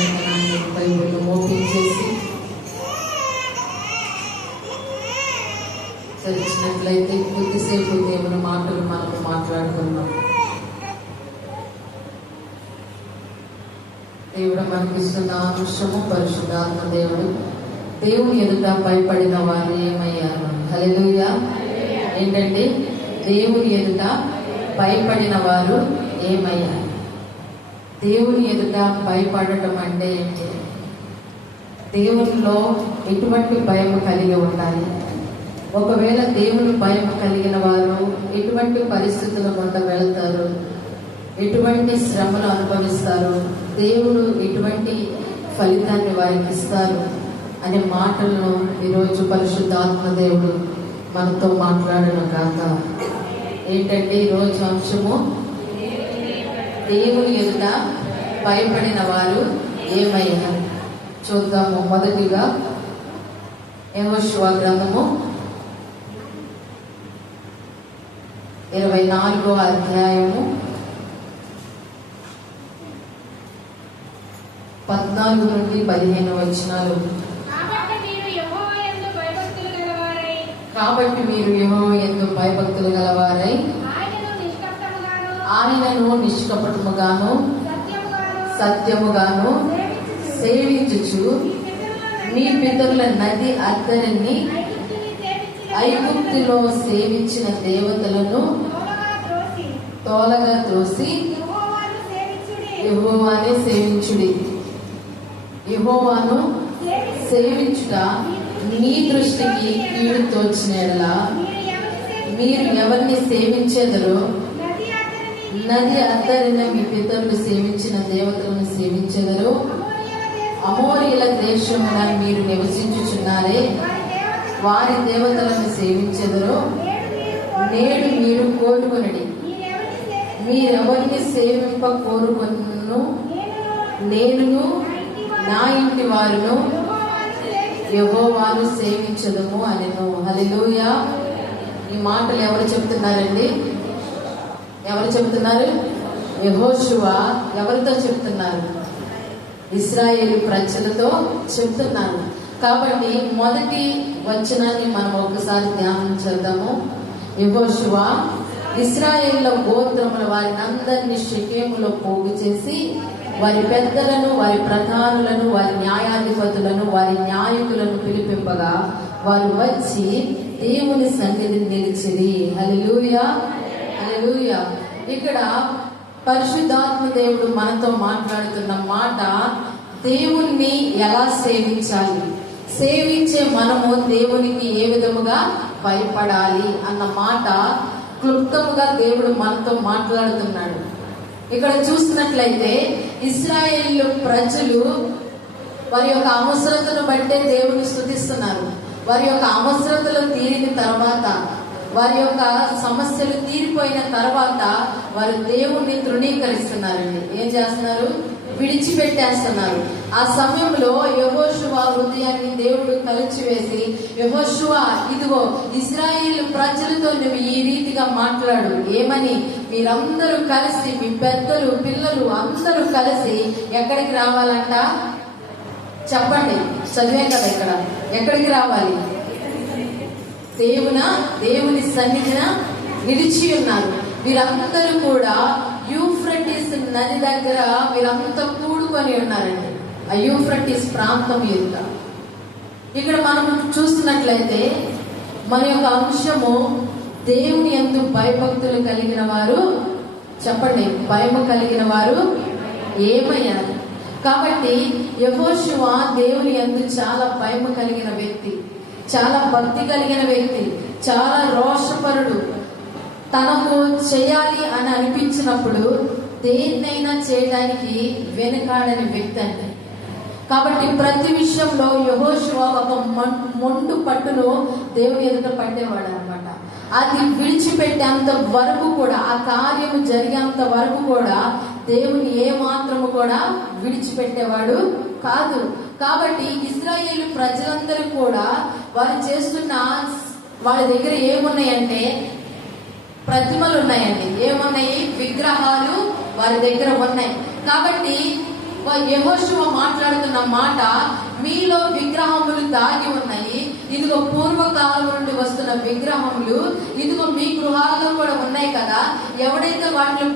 లేఖనాన్ని Bible open చేసి తెలిసినట్లయితే కొద్దిసేపు దేవుని మాటలు మనం మాట్లాడుకుందాం. దేవుడు మనకిస్తున్న అంశము పరిశుద్ధాత్మ దేవుడు. దేవుని ఎదుట భయపడిన వారు ఏమయ్యారు? హల్లెలూయా. ఏంటంటే దేవుని ఎదుట భయపడిన వారు ఏమయ్యారు? దేవుని ఎదుట భయపడటం అంటే ఏంటి? దేవునిలో ఎటువంటి భయం కలిగి ఉండాలి? ఒకవేళ దేవుని భయం కలిగిన వారు ఎటువంటి పరిస్థితుల గుండా వెళ్తారు, ఎటువంటి శ్రమలు అనుభవిస్తారు, దేవుడు ఎటువంటి ఫలితాన్ని వారికి ఇస్తారు అనే మాటలను ఈరోజు పరిశుద్ధాత్మ దేవుడు మనతో మాట్లాడిన గాక. ఏంటంటే ఈరోజు అంశము దేవుని ఎదుట భయపడిన వారు ఏమయ్యారు? చూద్దాము. మొదటిగా యెహోషువ గ్రంథము 24వ అధ్యాయము 14 నుండి 15 వచనాలు. కాబట్టి మీరు యెహోవా యందు భయభక్తులు గలవారై ఆయనను నిష్కపటముగాను సత్యముగాను సేవించుచు మీ పితరుల నది అద్దరిని ఐగుప్తులో సేవించిన దేవతలను తోలగా త్రోసి యెహోవానే సేవించుడి. యెహోవాను సేవించుట మీ దృష్టికి కీడు తోచినట్లా మీరు ఎవరిని సేవించేదరో నది అద్దరిన మీ పితరులు సేవించిన దేవతలను సేవించెదరు. అమోరీయుల దేశమున మీరు నివసించుచున్నారే, వారి దేవతలను సేవించెదరు. నేడు మీరు కోరుకొనుడి, మీరెవరిని సేవింప కోరుకొను నేనును నా ఇంటి వారును యెహోవాను సేవించదము అనెను. హల్లెలూయా. ఈ మాటలు ఎవరు చెప్తున్నారండి? ఎవరు చెప్తున్నారు? యెహోషువ ఎవరితో చెప్తున్నారు? ఇశ్రాయేలు ప్రజలతో చెప్తున్నారు. కాబట్టి మొదటి వచనాన్ని మనం ఒకసారి ధ్యానం చేద్దాము. యెహోషువ ఇశ్రాయేళ్ల గోత్రముల వారిని అందరినీ షెకెములో పోగు చేసి వారి పెద్దలను, వారి ప్రధానులను, వారి న్యాయాధిపతులను, వారి నాయకులను పిలిపింపగా వారు వచ్చి దేవుని సన్నిధిని నిలిచిరి. హల్లెలూయా, హల్లెలూయా. ఇక్కడ పరిశుద్ధాత్మ దేవుడు మనతో మాట్లాడుతున్న మాట, దేవుణ్ణి ఎలా సేవించాలి, సేవించే మనము దేవునికి ఏ విధముగా భయపడాలి అన్న మాట క్లుప్తముగా దేవుడు మనతో మాట్లాడుతున్నాడు. ఇక్కడ చూసినట్లయితే ఇశ్రాయేలు ప్రజలు వారి యొక్క అవసరతను బట్టే దేవుని స్తుతిస్తున్నారు. వారి యొక్క అవసరతలు తీరిన తర్వాత, వారి యొక్క సమస్యలు తీరిపోయిన తర్వాత వారు దేవుణ్ణి తృణీకరిస్తున్నారండి. ఏం చేస్తున్నారు? విడిచిపెట్టేస్తున్నారు. ఆ సమయంలో యెహోషువ హృదయాన్ని దేవుడు కలిచివేసి, యెహోషువ ఇదిగో ఇశ్రాయేలు ప్రజలతో నువ్వు ఈ రీతిగా మాట్లాడు. ఏమని? మీరందరూ కలిసి, మీ పెద్దలు, పిల్లలు అందరూ కలిసి ఎక్కడికి రావాలంట? చెప్పండి. చదివే కదా ఇక్కడ. ఎక్కడికి రావాలి? దేవుని సన్నిధిన నిలిచి ఉన్నారు. వీరందరూ కూడా యూఫ్రటీస్ నది దగ్గర వీరంతా కూడుకొని ఉన్నారండి. ఆ యూఫ్రటీస్ ప్రాంతం ఎదుట. ఇక్కడ మనం చూస్తున్నట్లయితే మన యొక్క అంశము దేవుని యందు భయభక్తులు కలిగిన వారు, చెప్పండి, భయము కలిగిన వారు ఏమయ్యారు? కాబట్టి యెహోషువ దేవుని యందు చాలా భయము కలిగిన వ్యక్తి, చాలా భక్తి కలిగిన వ్యక్తి, చాలా రోషపరుడు. తనకు చేయాలి అని అనిపించినప్పుడు దేన్నైనా చేయడానికి వెనుకాడని వ్యక్తి అండి. కాబట్టి ప్రతి విషయంలో యెహోషువ ఒక మొండు పట్టును దేవుని ఎదుట పట్టేవాడు అనమాట. అది విడిచిపెట్టేంత వరకు కూడా, ఆ కార్యము జరిగేంత వరకు కూడా దేవుని ఏ మాత్రము కూడా విడిచిపెట్టేవాడు కాదు. కాబట్టి ఇశ్రాయేలు ప్రజలందరూ కూడా వారు చేస్తున్న, వాళ్ళ దగ్గర ఏమున్నాయంటే ప్రతిమలు ఉన్నాయండి. ఏమున్నాయి? విగ్రహాలు వారి దగ్గర ఉన్నాయి. కాబట్టి యెహోషువ మాట్లాడుతున్న మాట, మీలో విగ్రహములు దాగి ఉన్నాయి, ఇదిగో పూర్వకాలం నుండి వస్తున్న విగ్రహములు ఇదిగో మీ గృహాల్లో కూడా ఉన్నాయి కదా, ఎవడైతే వాటిని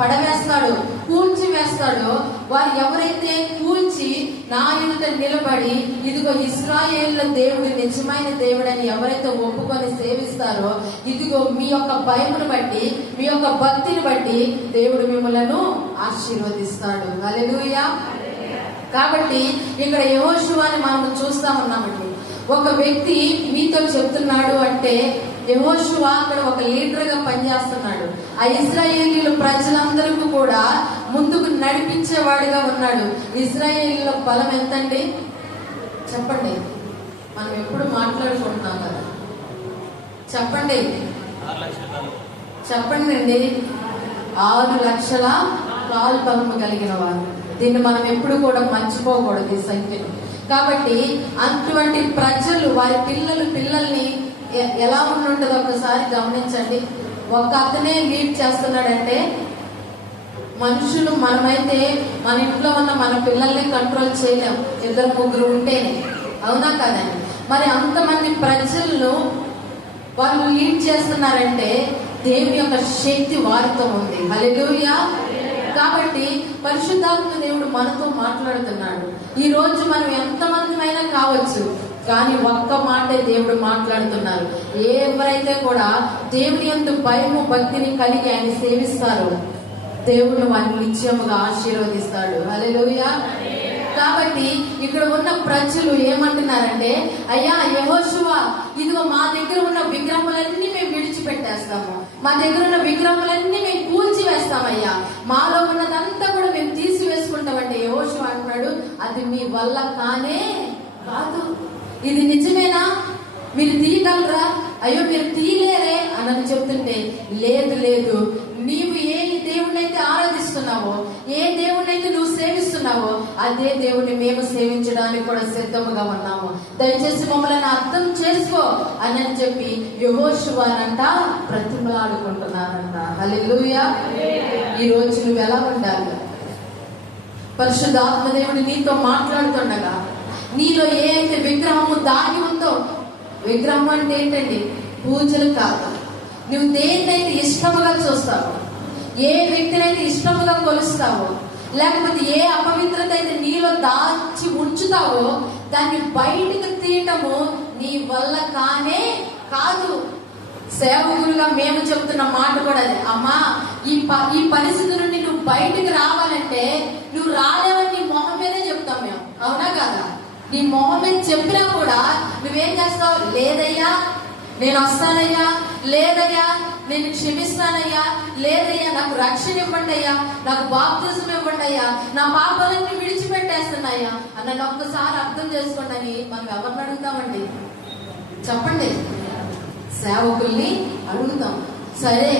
పడవేస్తాడో, కూల్చి వేస్తాడో, వారు ఎవరైతే కూల్చి నా ఎదుట నిలబడి ఇదిగో ఇశ్రాయేలుల దేవుడు నిజమైన దేవుడని ఎవరైతే ఒప్పుకొని సేవిస్తారో, ఇదిగో మీ యొక్క భయమును బట్టి, మీ యొక్క భక్తిని బట్టి దేవుడు మిమ్మలను ఆశీర్వదిస్తాడు. హల్లెలూయా. కాబట్టి ఇక్కడ యెహోషువని మనం చూస్తా ఉన్నామండి. ఒక వ్యక్తి మీతో చెప్తున్నాడు అంటే యెహోషువ అక్కడ ఒక లీడర్ గా పనిచేస్తున్నాడు. ఆ ఇశ్రాయేలీయుల ప్రజలందరికీ కూడా ముందుకు నడిపించేవాడిగా ఉన్నాడు. ఇశ్రాయేలీయుల బలం ఎంతండి చెప్పండి? మనం ఎప్పుడు మాట్లాడుకుంటున్నాం కదా, చెప్పండి చెప్పండి అండి. 6 లక్షల కాలు బలము కలిగిన వారు. దీన్ని మనం ఎప్పుడు కూడా మర్చిపోకూడదు ఈ సంఖ్యను. కాబట్టి అటువంటి ప్రజలు వారి పిల్లల్ని ఎలా ఉంటుందో ఒకసారి గమనించండి. ఒక అతనే లీడ్ చేస్తున్నాడంటే, మనుషులు మనమైతే మన ఇంట్లో ఉన్న మన పిల్లల్ని కంట్రోల్ చేయలేం, 2-3 ఉంటేనే, అవునా కాదండి? మరి అంతమంది ప్రజలను వాళ్ళు లీడ్ చేస్తున్నారంటే దేవుని యొక్క శక్తి వారితో ఉంది. హల్లెలూయా. కాబట్టి పరిశుద్ధాత్మ దేవుడు మనతో మాట్లాడుతున్నాడు. ఈ రోజు మనం ఎంతమందిమైనా కావచ్చు, కానీ ఒక్క మాటే దేవుడు మాట్లాడుతున్నారు. ఎవరైతే కూడా దేవుని యందు భయము భక్తిని కలిగి ఆయన సేవిస్తారో దేవుడు వారిని నిత్యముగా ఆశీర్వదిస్తాడు. హల్లెలూయా. కాబట్టి ఇక్కడ ఉన్న ప్రజలు ఏమంటున్నారంటే, అయ్యా యెహోషువ, ఇదిగో మా దగ్గర ఉన్న విగ్రహములన్నీ మేము విడిచిపెట్టేస్తాము, మా దగ్గర ఉన్న విగ్రహములన్నీ మేము కూల్చి వేస్తామయ్యా, మాలో ఉన్నదంతా కూడా మేము తీసివేసుకుంటామంటే యెహోషువ అంటున్నాడు, అది మీ వల్ల కానే కాదు. ఇది నిజమేనా? మీరు తీయగలరా? అయ్యో మీరు తీయలేరే అన్నది చెప్తుంటే, లేదు లేదు, నీవు ఏ దేవుణ్ణైతే ఆరాధిస్తున్నావో, ఏ దేవుణ్ణైతే నువ్వు సేవిస్తున్నావో అదే దేవుణ్ణి మేము సేవించడానికి కూడా సిద్ధముగా ఉన్నాము, దయచేసి మమ్మల్ని అర్థం చేసుకో అని చెప్పి యెహోషువనంట ప్రతిమలాడుకుంటున్నారంట. హల్లెలూయా. ఈ రోజు నువ్వు ఎలా ఉండాలి? పరిశుద్ధాత్మ దేవుడు నీతో మాట్లాడుతుండగా నీలో ఏ అయితే విగ్రహము దాగి ఉందో, విగ్రహం అంటే ఏంటండి? పూజలు కాదు. నువ్వు దేన్నైతే ఇష్టముగా చూస్తావో, ఏ వ్యక్తినైతే ఇష్టముగా కొలుస్తావో, లేకపోతే ఏ అపవిత్రత అయితే నీలో దాచి ఉంచుతావో దాన్ని బయటకు తీయటము నీ వల్ల కానే కాదు. సేవకులుగా మేము చెప్తున్న మాట కూడా అదే. అమ్మా, ఈ పరిస్థితి నుండి నువ్వు బయటకు రావాలంటే నువ్వు రాలేవని నీ మొహం మీదే చెప్తాం మేము, అవునా కదా? నీ మొహం మీద చెప్పినా కూడా నువ్వేం చేస్తావు? లేదయ్యా నేను వస్తానయ్యా, లేదయ్యా నేను క్షమిస్తానయ్యా, లేదయ్యా నాకు రక్షణ ఇవ్వండి అయ్యా, నాకు బాప్తిజం ఇవ్వండి అయ్యా, నా పాపాలన్నీ విడిచిపెట్టేస్తున్నాయ్యా అన్నది ఒక్కసారి అర్థం చేసుకోండి అని మనం ఎవరిని అడుగుతామండి? చెప్పండి. సేవకుల్ని అడుగుతాం. సరే,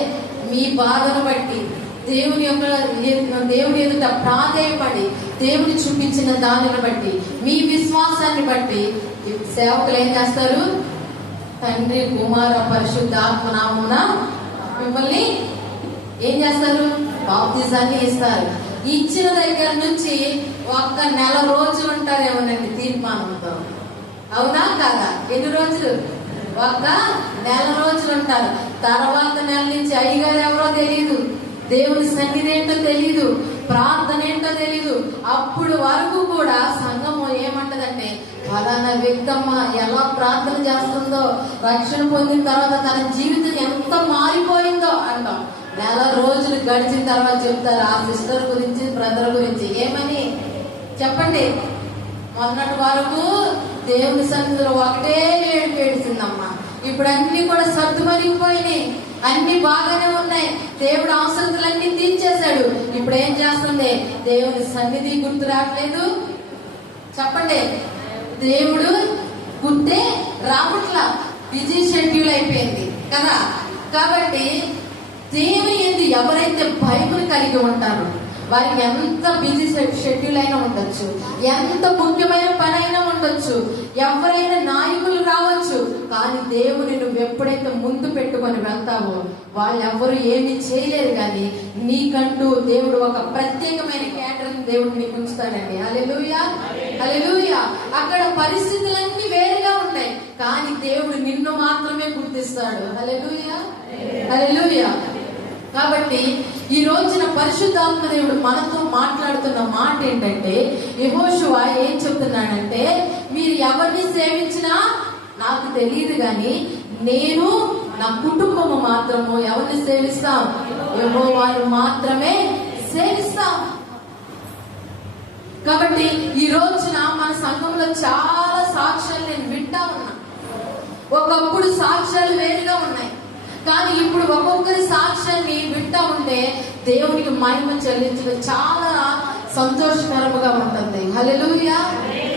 మీ బాధను బట్టి దేవుని ఎదుట ప్రాధేయపడి దేవుని చూపించిన దానిని బట్టి మీ విశ్వాసాన్ని బట్టి సేవకులు ఏం చేస్తారు? తండ్రి కుమార పరిశుద్ధాత్మ నామమున మిమ్మల్ని ఏం చేస్తారు? బాప్తిజాన్ని ఇస్తారు. ఇచ్చిన దగ్గర నుంచి 1 నెల రోజులు ఉంటారేమోనండి తీర్మానంతో, అవునా కాదా? ఎన్ని రోజులు? 1 నెల రోజులు ఉంటారు. తర్వాత నెల నుంచి అయ్యగారు ఎవరో తెలియదు, దేవుని సన్నిధి ఏంటో తెలీదు, ప్రార్థన ఏంటో తెలీదు. అప్పుడు వరకు కూడా సంఘము ఏమంటదంటే, ఫలానా వ్యక్తమ్మ ఎలా ప్రార్థన చేస్తుందో, రక్షణ పొందిన తర్వాత తన జీవితం ఎంత మారిపోయిందో అంటాం. నెల రోజులు గడిచిన తర్వాత చెప్తారు ఆ సిస్టర్ గురించి, బ్రదర్ గురించి. ఏమని చెప్పండి? మొన్నటి వరకు దేవుని సన్నిధిలో ఒకటే ఏడిసిందమ్మా, ఇప్పుడు అన్ని కూడా సర్దుమరిగిపోయినాయి, అన్ని బాగానే ఉన్నాయి, దేవుడు అవసరతలన్నీ తీర్చేశాడు, ఇప్పుడు ఏం చేస్తుంది? దేవుని సన్నిధి గుర్తు రావట్లేదు. చెప్పండి. దేవుడు గుర్తే రావట్లా, బిజీ షెడ్యూల్ అయిపోయింది కదా. కాబట్టి దేవుని యందు ఎవరైతే భయమును కలిగి ఉంటారో వారికి ఎంత బిజీ షెడ్యూల్ అయినా ఉండొచ్చు, ఎంత ముఖ్యమైన పని అయినా ఉండొచ్చు, ఎవరైనా నాయకులు రావచ్చు, కానీ దేవుని నువ్వు ఎప్పుడైతే ముందు పెట్టుకొని వెళ్తావో వాళ్ళెవ్వరూ ఏమీ చేయలేరు. కానీ నీకంటూ దేవుడు ఒక ప్రత్యేకమైన కేటరింగ్ దేవుడు నీకు ఉంచుతాడండి. హల్లెలూయా, హల్లెలూయా. అక్కడ పరిస్థితులన్నీ వేరుగా ఉన్నాయి, కానీ దేవుడు నిన్ను మాత్రమే గుర్తిస్తాడు. హల్లెలూయా, హల్లెలూయా. కాబట్టి ఈ రోజున పరిశుద్ధాత్మ దేవుడు మనతో మాట్లాడుతున్న మాట ఏంటంటే, యెహోషువ ఏం చెప్తున్నాడంటే, మీరు ఎవరిని సేవించినా నాకు తెలియదు, కానీ నేను నా కుటుంబము మాత్రము ఎవరిని సేవిస్తాం? యెహోవాను మాత్రమే సేవిస్తాం. కాబట్టి ఈ రోజున మన సంఘంలో చాలా సాక్ష్యాలు నేను వింటా ఉన్నా. ఒకప్పుడు సాక్ష్యాలు వేరుగా ఉన్నాయి, కానీ ఇప్పుడు ఒక్కొక్కరి సాక్ష్యాన్ని వింటా ఉంటే దేవునికి మహిమ చెల్లించడం చాలా సంతోషకరముగా ఉంటుంది. హల్లెలూయా,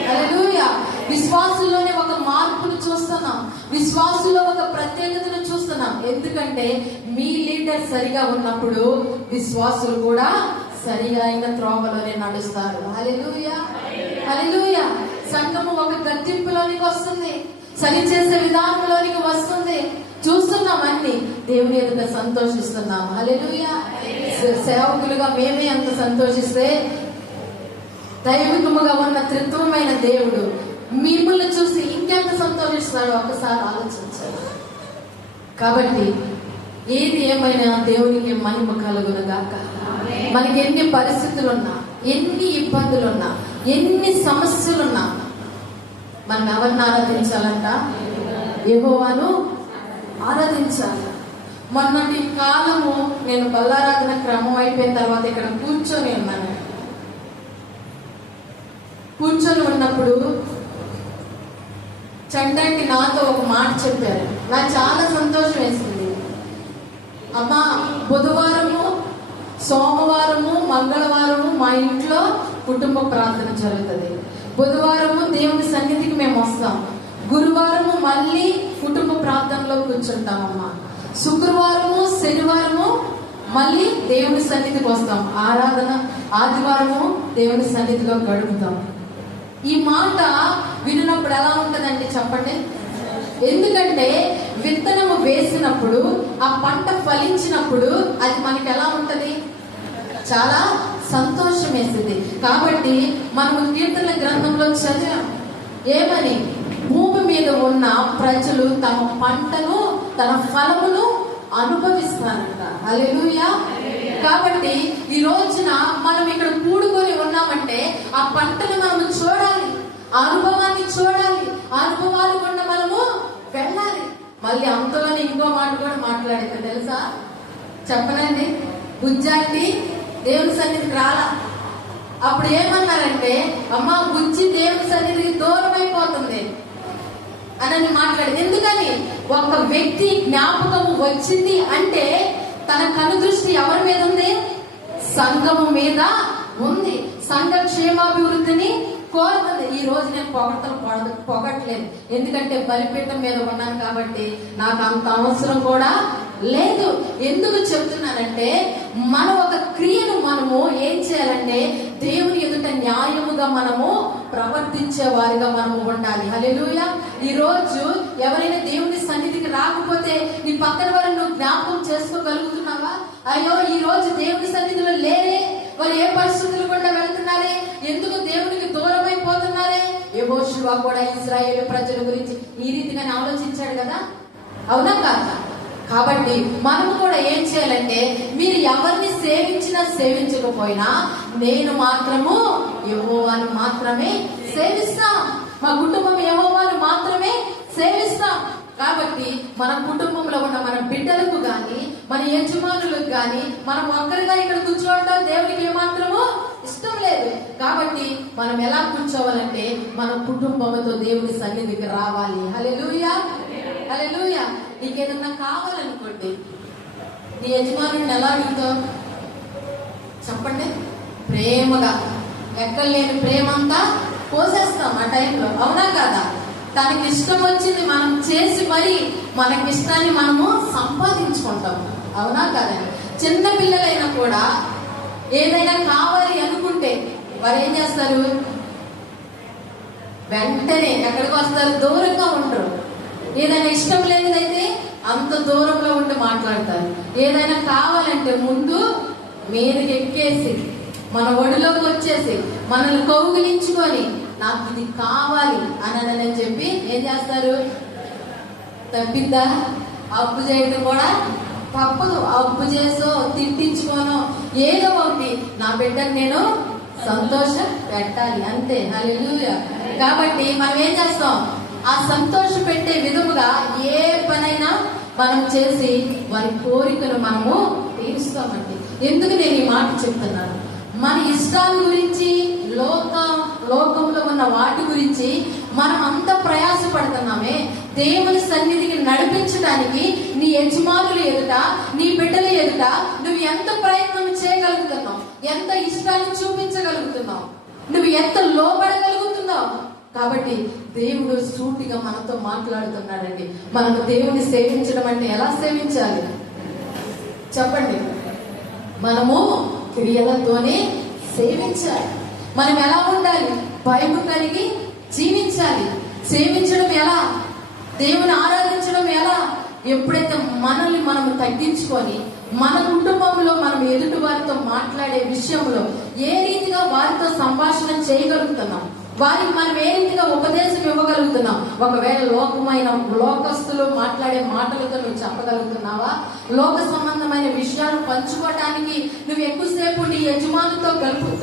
హల్లెలూయా. విశ్వాసుల్లోనే ఒక మార్పును చూస్తున్నాం, విశ్వాసులో ఒక ప్రత్యేకతను చూస్తున్నాం. ఎందుకంటే మీ లీడర్ సరిగా ఉన్నప్పుడు విశ్వాసులు కూడా సరిగా అయిన త్రోవలోనే నడుస్తారు. హల్లెలూయా, హల్లెలూయా. సంఘము ఒక గద్దింపులోనికి వస్తుంది, సరిచేసే విధానంలోనికి వస్తుంది. చూస్తున్నాం అన్ని, దేవుని ఎదుట సంతోషిస్తున్నాం. హల్లెలూయా. సేవకులుగా మేమే అంత సంతోషిస్తే దైవికముగా ఉన్న త్రిత్వమైన దేవుడు మిమ్మల్ని చూసి ఇంకెంత సంతోషిస్తాడో ఒకసారి ఆలోచించాలి. కాబట్టి ఏది ఏమైనా దేవునికి మహిమ కలుగును గాక. మనకి ఎన్ని పరిస్థితులున్నా, ఎన్ని ఇబ్బందులున్నా, ఎన్ని సమస్యలున్నా మనం ఎవరిని ఆరాధించాలంట? యెహోవాను ఆరాధించాలి. మొన్నటి కాలము నేను బల్లారాధన క్రమం అయిపోయిన తర్వాత ఇక్కడ కూర్చొని ఉన్నాను. కూర్చొని ఉన్నప్పుడు చండంటి నాతో ఒక మాట చెప్పారు, నాకు చాలా సంతోషం వేసింది. అమ్మా, బుధవారము, సోమవారము, మంగళవారము మా ఇంట్లో కుటుంబ ప్రార్థన జరుగుతుంది. బుధవారము దేవుని సన్నిధికి మేము వస్తాం, గురువారము మళ్ళీ కుటుంబ ప్రార్థనలో కూర్చుంటామమ్మా, శుక్రవారము శనివారము మళ్ళీ దేవుని సన్నిధికి వస్తాం, ఆరాధన ఆదివారము దేవుని సన్నిధిలో గడుపుతాం. ఈ మాట విన్నప్పుడు ఎలా ఉంటదండి చెప్పండి? ఎందుకంటే విత్తనము వేసినప్పుడు ఆ పంట ఫలించినప్పుడు అది మనకి ఎలా ఉంటది? చాలా సంతోషం వేసింది. కాబట్టి మనము కీర్తన గ్రంథంలో చదివాం ఏమని, భూమి మీద ఉన్న ప్రజలు తమ పంటను, తన ఫలమును అనుభవిస్తారంట. హల్లెలూయా. కాబట్టి ఈ రోజున మనం ఇక్కడ కూడుకొని ఉన్నామంటే ఆ పంటను మనము చూడాలి, ఆ అనుభవాన్ని చూడాలి, ఆ అనుభవాలు కూడా మనము వెళ్ళాలి. మళ్ళీ అంతలోనే ఇంకో మాట కూడా మాట్లాడింది తెలుసా? చెప్పనండి. బుజ్జాంటి దేవుని సన్నిధికి రాలా. అప్పుడు ఏమన్నారంటే, అమ్మ బుజ్జి దేవుని సన్నిధికి దూరం అయిపోతుంది అని మాట్లాడింది. ఎందుకని? ఒక వ్యక్తి జ్ఞాపకము వచ్చింది అంటే తన కనుదృష్టి ఎవరి మీద ఉంది? సంఘము మీద ఉంది. సంఘ క్షేమాభివృద్ధిని కోరుతుంది. ఈ రోజు నేను పొగట్లేదు, ఎందుకంటే బలిపీఠం మీద ఉన్నాను కాబట్టి నాకు అంత అవసరం కూడా లేదు. ఎందుకు చెప్తున్నానంటే, మన ఒక క్రియను మనము ఏం చేయాలంటే దేవుని ఎదుట న్యాయముగా మనము ప్రవర్తించే వారిగా మనము ఉండాలి. హల్లెలూయా. ఈ రోజు ఎవరైనా దేవుని సన్నిధికి రాకపోతే నీ పక్కన వారిని నువ్వు జ్ఞాపకం చేసుకోగలుగుతున్నావా? అయ్యో ఈ రోజు దేవుని సన్నిధిలో లేరే, వారు ఏ పరిస్థితులు గుండా వెళ్తున్నారే, ఎందుకు దేవునికి దూరం అయిపోతున్నారే? యెహోషువ కూడా ఇశ్రాయేలు ప్రజల గురించి ఈ రీతిగానే ఆలోచించాడు కదా, అవునా కాదా? కాబట్టి మనము కూడా ఏం చేయాలంటే, మీరు ఎవరిని సేవించినా సేవించకపోయినా నేను మాత్రము యెహోవాను మాత్రమే సేవిస్తాం, మా కుటుంబం యెహోవాను మాత్రమే సేవిస్తాం. కాబట్టి మన కుటుంబంలో ఉన్న మన బిడ్డలకు గాని, మన యజమానులకు గాని, మనం ఒక్కరిగా ఇక్కడ కూర్చోవడం దేవునికి ఏమాత్రము ఇష్టం లేదు. కాబట్టి మనం ఎలా కూర్చోవాలంటే మన కుటుంబంతో దేవుని సన్నిధికి రావాలి. హల్లెలూయా, హల్లెలూయా. నీకేదన్నా కావాలనుకోండి, నీ యజమానుడిని ఎలా అడుగుతావు చెప్పండి? ప్రేమగా, ఎక్కడ లేని ప్రేమ అంతా పోసేస్తాం ఆ టైంలో, అవునా కాదా? తనకి ఇష్టం వచ్చింది మనం చేసి మరి మనకిష్టాన్ని మనము సంపాదించుకుంటాం, అవునా కాదండి? చిన్న పిల్లలైనా కూడా ఏదైనా కావాలి అనుకుంటే వారు ఏం చేస్తారు? వెంటనే ఎక్కడికి వస్తారు? దూరంగా ఉంటారు. ఏదైనా ఇష్టం లేనిదైతే అంత దూరంలో ఉండి మాట్లాడతారు. ఏదైనా కావాలంటే ముందు మీదకి ఎక్కేసి మన ఒడిలోకి వచ్చేసి మనల్ని కౌగిలించుకొని నాకు ఇది కావాలి అని చెప్పి ఏం చేస్తారు? తప్పిద్దా? అప్పు చేయడం కూడా తప్పదు. అప్పు చేసో తిట్టించుకోనో ఏదో ఒకటి నా బిడ్డను నేను సంతోషం పెట్టాలి, అంతే. హల్లెలూయా. కాబట్టి మనం ఏం చేస్తాం? ఆ సంతోష పెట్టే విధముగా ఏ పనైనా మనం చేసి వారి కోరికను మనము తీరుస్తామండి. ఎందుకు నేను ఈ మాట చెప్తున్నాను? మన ఇష్టాల గురించి, లోకంలో ఉన్న వాటి గురించి మనం అంత ప్రయాసపడుతున్నామే. దేవుని సన్నిధికి నడిపించడానికి నీ యజమానులు ఎదుట, నీ బిడ్డల ఎదుట నువ్వు ఎంత ప్రయత్నం చేయగలుగుతున్నావు? ఎంత ఇష్టాన్ని చూపించగలుగుతున్నావు? నువ్వు ఎంత లోబడగలుగుతున్నావు? కాబట్టి దేవుడు సూటిగా మనతో మాట్లాడుతున్నాడండి. మనము దేవుని సేవించడం అంటే ఎలా సేవించాలి చెప్పండి? మనము క్రియలతోనే సేవించాలి. మనం ఎలా ఉండాలి? భయము కలిగి జీవించాలి. సేవించడం ఎలా? దేవుని ఆరాధించడం ఎలా? ఎప్పుడైతే మనల్ని మనము తగ్గించుకొని మన కుటుంబంలో మనం ఎదుటి వారితో మాట్లాడే విషయంలో ఏ రీతిగా వారితో సంభాషణ చేయగలుగుతున్నాం, వారికి మనం ఏ రీతిగా ఉపదేశం ఇవ్వగలుగుతున్నాం. ఒకవేళ లోకస్తులు మాట్లాడే మాటలతో నువ్వు చెప్పగలుగుతున్నావా? లోక సంబంధమైన విషయాలు పంచుకోవటానికి నువ్వు ఎక్కువసేపు నీ యజమానుతో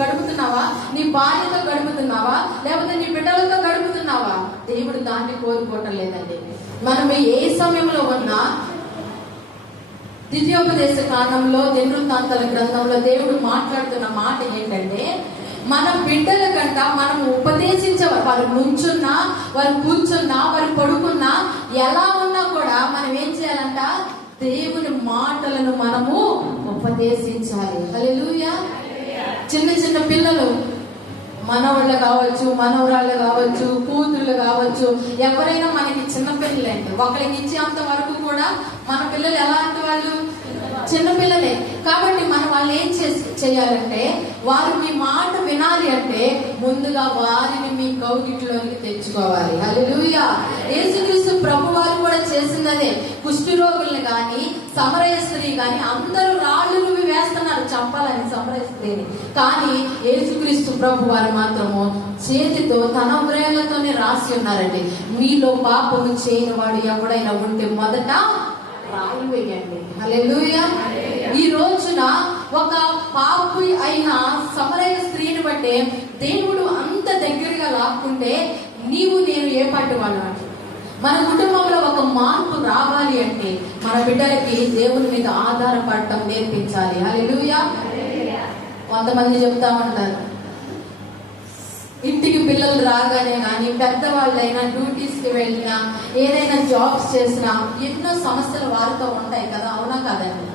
గడుపుతున్నావా? నీ భార్యతో గడుపుతున్నావా? లేకపోతే నీ బిడ్డలతో గడుపుతున్నావా? దేవుడు దాన్ని కోరుకోవటం లేదండి. మనం ఏ సమయంలో ఉన్నా ద్వితీయోపదేశ కాండంలో, దినవృత్తాంతాల గ్రంథంలో దేవుడు మాట్లాడుతున్న మాట ఏంటంటే, మన బిడ్డల కంట మనం ఉపదేశించే వారు నుంచున్నా, వారు కూర్చున్నా, వారు పడుకున్నా, ఎలా ఉన్నా కూడా మనం ఏం చేయాలంట? దేవుని మాటలను మనము ఉపదేశించాలి. హల్లెలూయా. చిన్న చిన్న పిల్లలు, మనవాళ్ళు కావచ్చు, మనవరాళ్ళు కావచ్చు, కూతుళ్ళు కావచ్చు, ఎవరైనా మనకి చిన్న పిల్లలండి. ఒకరికి ఇచ్చేంత వరకు కూడా మన పిల్లలు ఎలాంటి వాళ్ళు? చిన్నపిల్లలే. కాబట్టి మనం వాళ్ళు ఏం చేయాలంటే, వారు మీ మాట వినాలి అంటే ముందుగా వారిని మీ కౌగిట్లోనికి తెచ్చుకోవాలి. హల్లెలూయా. యేసుక్రీస్తు ప్రభు వారు కూడా చేసిందనే. కుష్ఠరోగుల్ని గాని, సమరయ స్త్రీ గాని అందరూ రాళ్ళు రువి వేస్తున్నారు చంపాలని సమరయ స్త్రీని. కానీ యేసుక్రీస్తు ప్రభు వారు మాత్రము చేతితో తన వ్రేళ్లతోనే రాసి ఉన్నారండి, మీలో పాపము చేయని వాడు ఎవడైనా ఉంటే మొదట రాయి వేయండి. హల్లెలూయా. ఈ రోజున ఒక పాపి అయిన సమరయ స్త్రీని బట్టే దేవుడు అంత దగ్గరగా లాక్కుంటే నీవు నేను ఏ పాటి వాళ్ళు? మన కుటుంబంలో ఒక మార్పు రావాలి అంటే మన బిడ్డలకి దేవుని మీద ఆధారపడటం నేర్పించాలి. హల్లెలూయా. కొంతమంది చెప్తా ఉంటారు, ఇంటికి పిల్లలు రాగానే కానీ, పెద్దవాళ్ళైనా, డ్యూటీస్కి వెళ్ళినా, ఏదైనా జాబ్స్ చేసినా ఎన్నో సమస్యలు వారితో ఉంటాయి కదా, అవునా కదండి?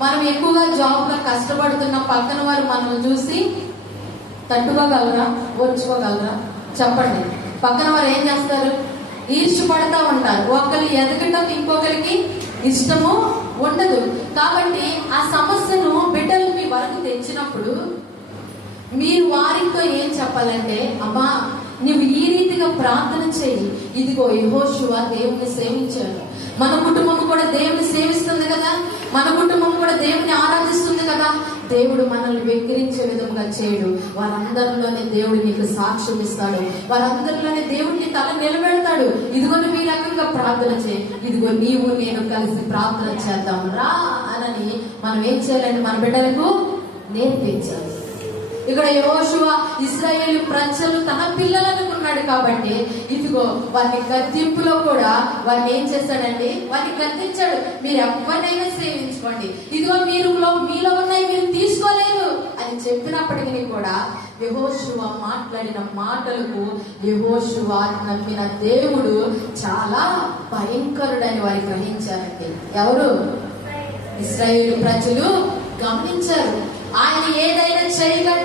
మనం ఎక్కువగా జాబ్లో కష్టపడుతున్న పక్కన వారు మనం చూసి తట్టుకోగలరా, ఓర్చుకోగలరా? చెప్పండి. పక్కన వారు ఏం చేస్తారు? ఈర్ష్యపడతా ఉంటారు. ఒకరు ఎదగటం ఇంకొకరికి ఇష్టము ఉండదు. కాబట్టి ఆ సమస్యను బిడ్డలు మీ వరకు తెచ్చినప్పుడు మీరు వారితో ఏం చెప్పాలంటే, అమ్మా నువ్వు ఈ రీతిగా ప్రార్థన చేయి. ఇదిగో యెహోషువ దేవుని సేవించాడు. మన కుటుంబం కూడా దేవుని సేవిస్తుంది కదా, మన కుటుంబం కూడా దేవుని ఆరాధిస్తుంది కదా. దేవుడు మనల్ని వెక్కిరించే విధంగా చేయడు. వారందరిలోనే దేవుడు నీకు సాక్ష్యం ఇస్తాడు. వారందరిలోనే దేవుడిని తల నిలబెడతాడు. ఇదిగో నువ్వు ఈ రకంగా ప్రార్థన చేయి, ఇదిగో నీవు నేను కలిసి ప్రార్థన చేద్దాం రా అని మనం ఏం చేయాలంటే మన బిడ్డలకు నేర్పించాలి. ఇక్కడ యెహోషువ ఇశ్రాయేలు ప్రజలు తన పిల్లలను ఉన్నాడు కాబట్టి ఇదిగో వారిని గద్దింపులో కూడా వారిని ఏం చేశాడండి? వారిని గద్దించాడు. మీరు ఎవరినైనా సేవించుకోండి, ఇదిగో మీలో ఉన్నాయి మీరు తీసుకోలేదు అని చెప్పినప్పటికీ కూడా యెహోషువ మాట్లాడిన మాటలకు యెహోషువ నమ్మిన దేవుడు చాలా భయంకరుడని వారు గ్రహించారండి. ఎవరు? ఇశ్రాయేలు ప్రజలు గమనించారు. ఆయన ఏదైనా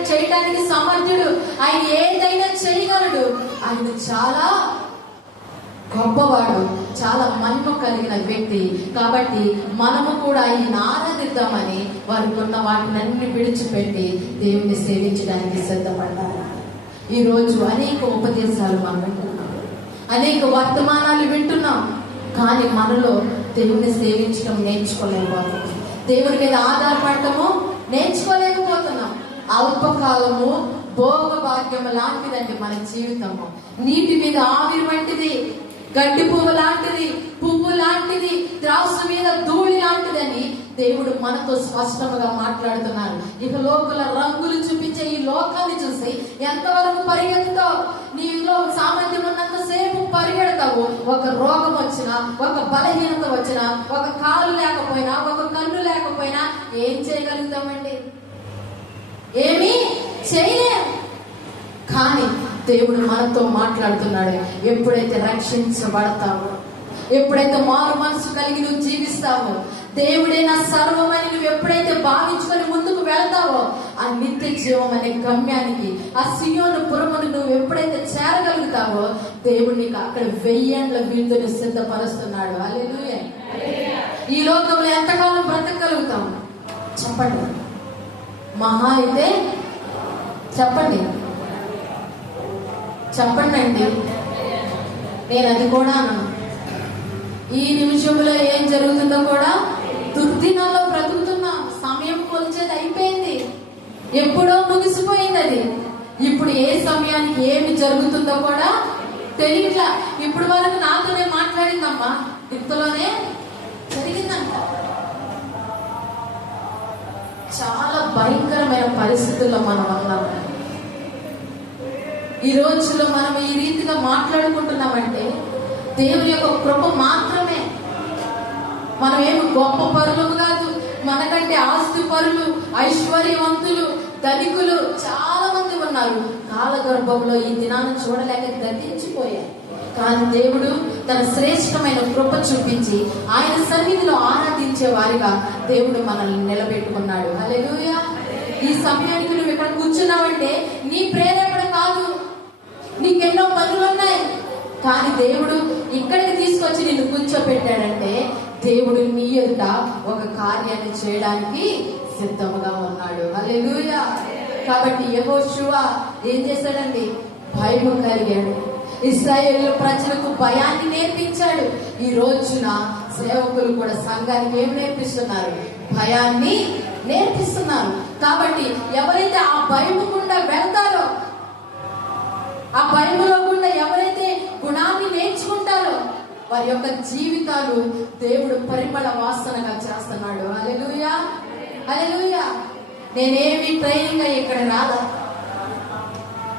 చేయడానికి సమర్థుడు, ఆయన ఏదైనా చేయగలడు, ఆయన చాలా గొప్పవాడు, చాలా మహిమ కలిగిన వ్యక్తి. కాబట్టి మనము కూడా ఈయన ఆరాధిద్దామని వారికి ఉన్న వాటినన్ని విడిచిపెట్టి దేవుని సేవించడానికి సిద్ధపడ్డారు. ఈరోజు అనేక ఉపదేశాలు మనం వింటున్నాం, అనేక వర్తమానాలు వింటున్నాం, కానీ మనలో దేవుని సేవించడం నేర్చుకోలేకపోతున్నాం, దేవుని మీద ఆధారపడటము నేర్చుకోలేకపోతున్నాం. అల్పకాలము భోగ భాగ్యం లాంటిదండి మన జీవితము. నీటి మీద ఆవిరి వంటిది, గడ్డి పువ్వు లాంటిది, పువ్వు లాంటిది, త్రాసు మీద ధూళి లాంటిదని దేవుడు మనతో స్పష్టంగా మాట్లాడుతున్నారు. ఇక లోపల రంగులు చూపించే ఈ లోకాన్ని చూసి ఎంతవరకు పరిగెత్తుతావు? నీలో సామర్థ్యం ఉన్నంత సేపు పరిగెడతావు. ఒక రోగం వచ్చినా, ఒక బలహీనత వచ్చినా, ఒక కాలు లేకపోయినా, ఒక కన్ను లేకపోయినా ఏం చేయగలుగుతామండి? ఏమీ చేయలేం. కానీ దేవుడు మనతో మాట్లాడుతున్నాడు. ఎప్పుడైతే రక్షించబడతావో, ఎప్పుడైతే మారు మనసు కలిగి నువ్వు జీవిస్తావో, దేవుడే నా సర్వమని నువ్వు ఎప్పుడైతే భావించుకొని ముందుకు వెళ్తావో, ఆ నిత్య జీవం అనే గమ్యానికి, ఆ సియోను పురమును నువ్వు ఎప్పుడైతే చేరగలుగుతావో, దేవుడు నీకు అక్కడ 1000 ఏండ్ల విందుని సిద్ధపరుస్తున్నాడు. హల్లెలూయా. ఈ లోకంలో ఎంతకాలం బ్రతకగలుగుతాం చెప్పండి? మహా అయితే చెప్పండి అండి. నేను అది కూడా అన్నాను. ఈ నిమిషంలో ఏం జరుగుతుందో కూడా దుర్దినాల్లో బ్రతుకుతున్నా. సమయం కొలిచేది అయిపోయింది, ఎప్పుడో ముగిసిపోయింది అది. ఇప్పుడు ఏ సమయానికి ఏమి జరుగుతుందో కూడా తెలియట్లా. ఇప్పుడు వరకు నాతోనే మాట్లాడిందమ్మా, ఇంతలోనే జరిగిందంట. చాలా భయంకరమైన పరిస్థితుల్లో మనం ఉన్నాం. ఈ రోజుల్లో మనం ఈ రీతిగా మాట్లాడుకుంటున్నామంటే దేవుని యొక్క కృప మాత్రమే. మనం ఏమి గొప్ప పరులు కాదు, మనకంటే ఆస్తి పరులు, ఐశ్వర్యవంతులు, ధనికులు చాలా మంది ఉన్నారు. కాలగర్భంలో ఈ దినాన్ని చూడలేక గతించిపోయారు. కానీ దేవుడు తన శ్రేష్టమైన కృప చూపించి ఆయన సన్నిధిలో ఆరాధించే వారిగా దేవుడు మనల్ని నిలబెట్టుకున్నాడు. హల్లెలూయా. ఈ సమయానికి నువ్వు ఇక్కడ కూర్చున్నావంటే నీ ప్రేరేపణ కాదు, నీకెన్నో పనులు ఉన్నాయి. కానీ దేవుడు ఇక్కడికి తీసుకొచ్చి నిన్ను కూర్చోపెట్టాడంటే దేవుడు నీ ఎదుట ఒక కార్యాన్ని చేయడానికి సిద్ధముగా ఉన్నాడు. హల్లెలూయా. కాబట్టి యెహోషువ ఏం చేశాడండి? భయం కలిగాడు. ఇశ్రాయేలు ప్రజలకు భయాన్ని నేర్పించాడు. ఈ రోజున సేవకులు కూడా సంఘానికి ఏం నేర్పిస్తున్నారు? భయాన్ని నేర్పిస్తున్నారు. కాబట్టి ఎవరైతే ఆ భయము గుండా వెళ్తారో, ఆ భయములో గుండా ఎవరైతే గుణాన్ని నేర్చుకుంటారో, వారి యొక్క జీవితాలు దేవుడు పరిమళ వాసనగా చేస్తున్నాడు. హల్లెలూయా, హల్లెలూయా. నేనేమి ట్రైనింగ్ అయ్యి ఇక్కడ రాలా,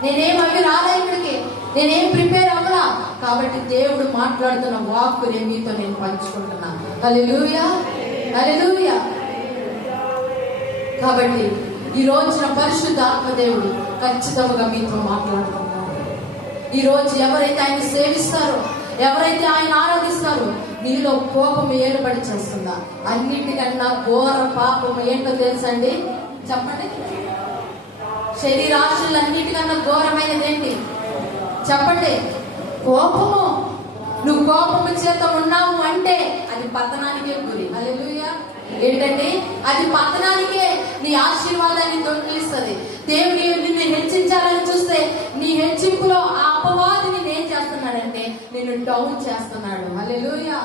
నేనేమి రాలా, ఇక్కడికి నేనేం ప్రిపేర్ అవ్వలా. కాబట్టి దేవుడు మాట్లాడుతున్న వాక్కు మీతో నేను పంచుకుంటున్నా. హల్లెలూయా, హల్లెలూయా. కాబట్టి ఈ రోజున పరిశుద్ధాత్మ దేవుడు ఖచ్చితంగా మీతో మాట్లాడుతున్నాడు. ఈ రోజు ఎవరైతే ఆయన సేవిస్తారో, ఎవరైతే ఆయన ఆరాధిస్తారో, నీలో కోపం ఏర్పడి చేస్తుందా? అన్నిటికన్నా ఘోర పాపం ఏంటో తెలుసండి? చెప్పండి. శరీరాశులు అన్నిటికన్నా ఘోరమైనది ఏంటి చెప్పండి? కోపము. నువ్వు కోపము చేత ఉన్నావు అంటే అది పతనానికే గురి. హల్లెలూయా. ఏంటండి? అది పతనానికే, నీ ఆశీర్వాదాన్ని దొంగిలిస్తుంది. దేవుడు నిన్ను హెచ్చించాలని చూస్తే నీ హెచ్చింపులో ఆ అపవాదిని ఏం చేస్తున్నాడంటే నిన్ను డౌన్ చేస్తున్నాడు. హల్లెలూయా.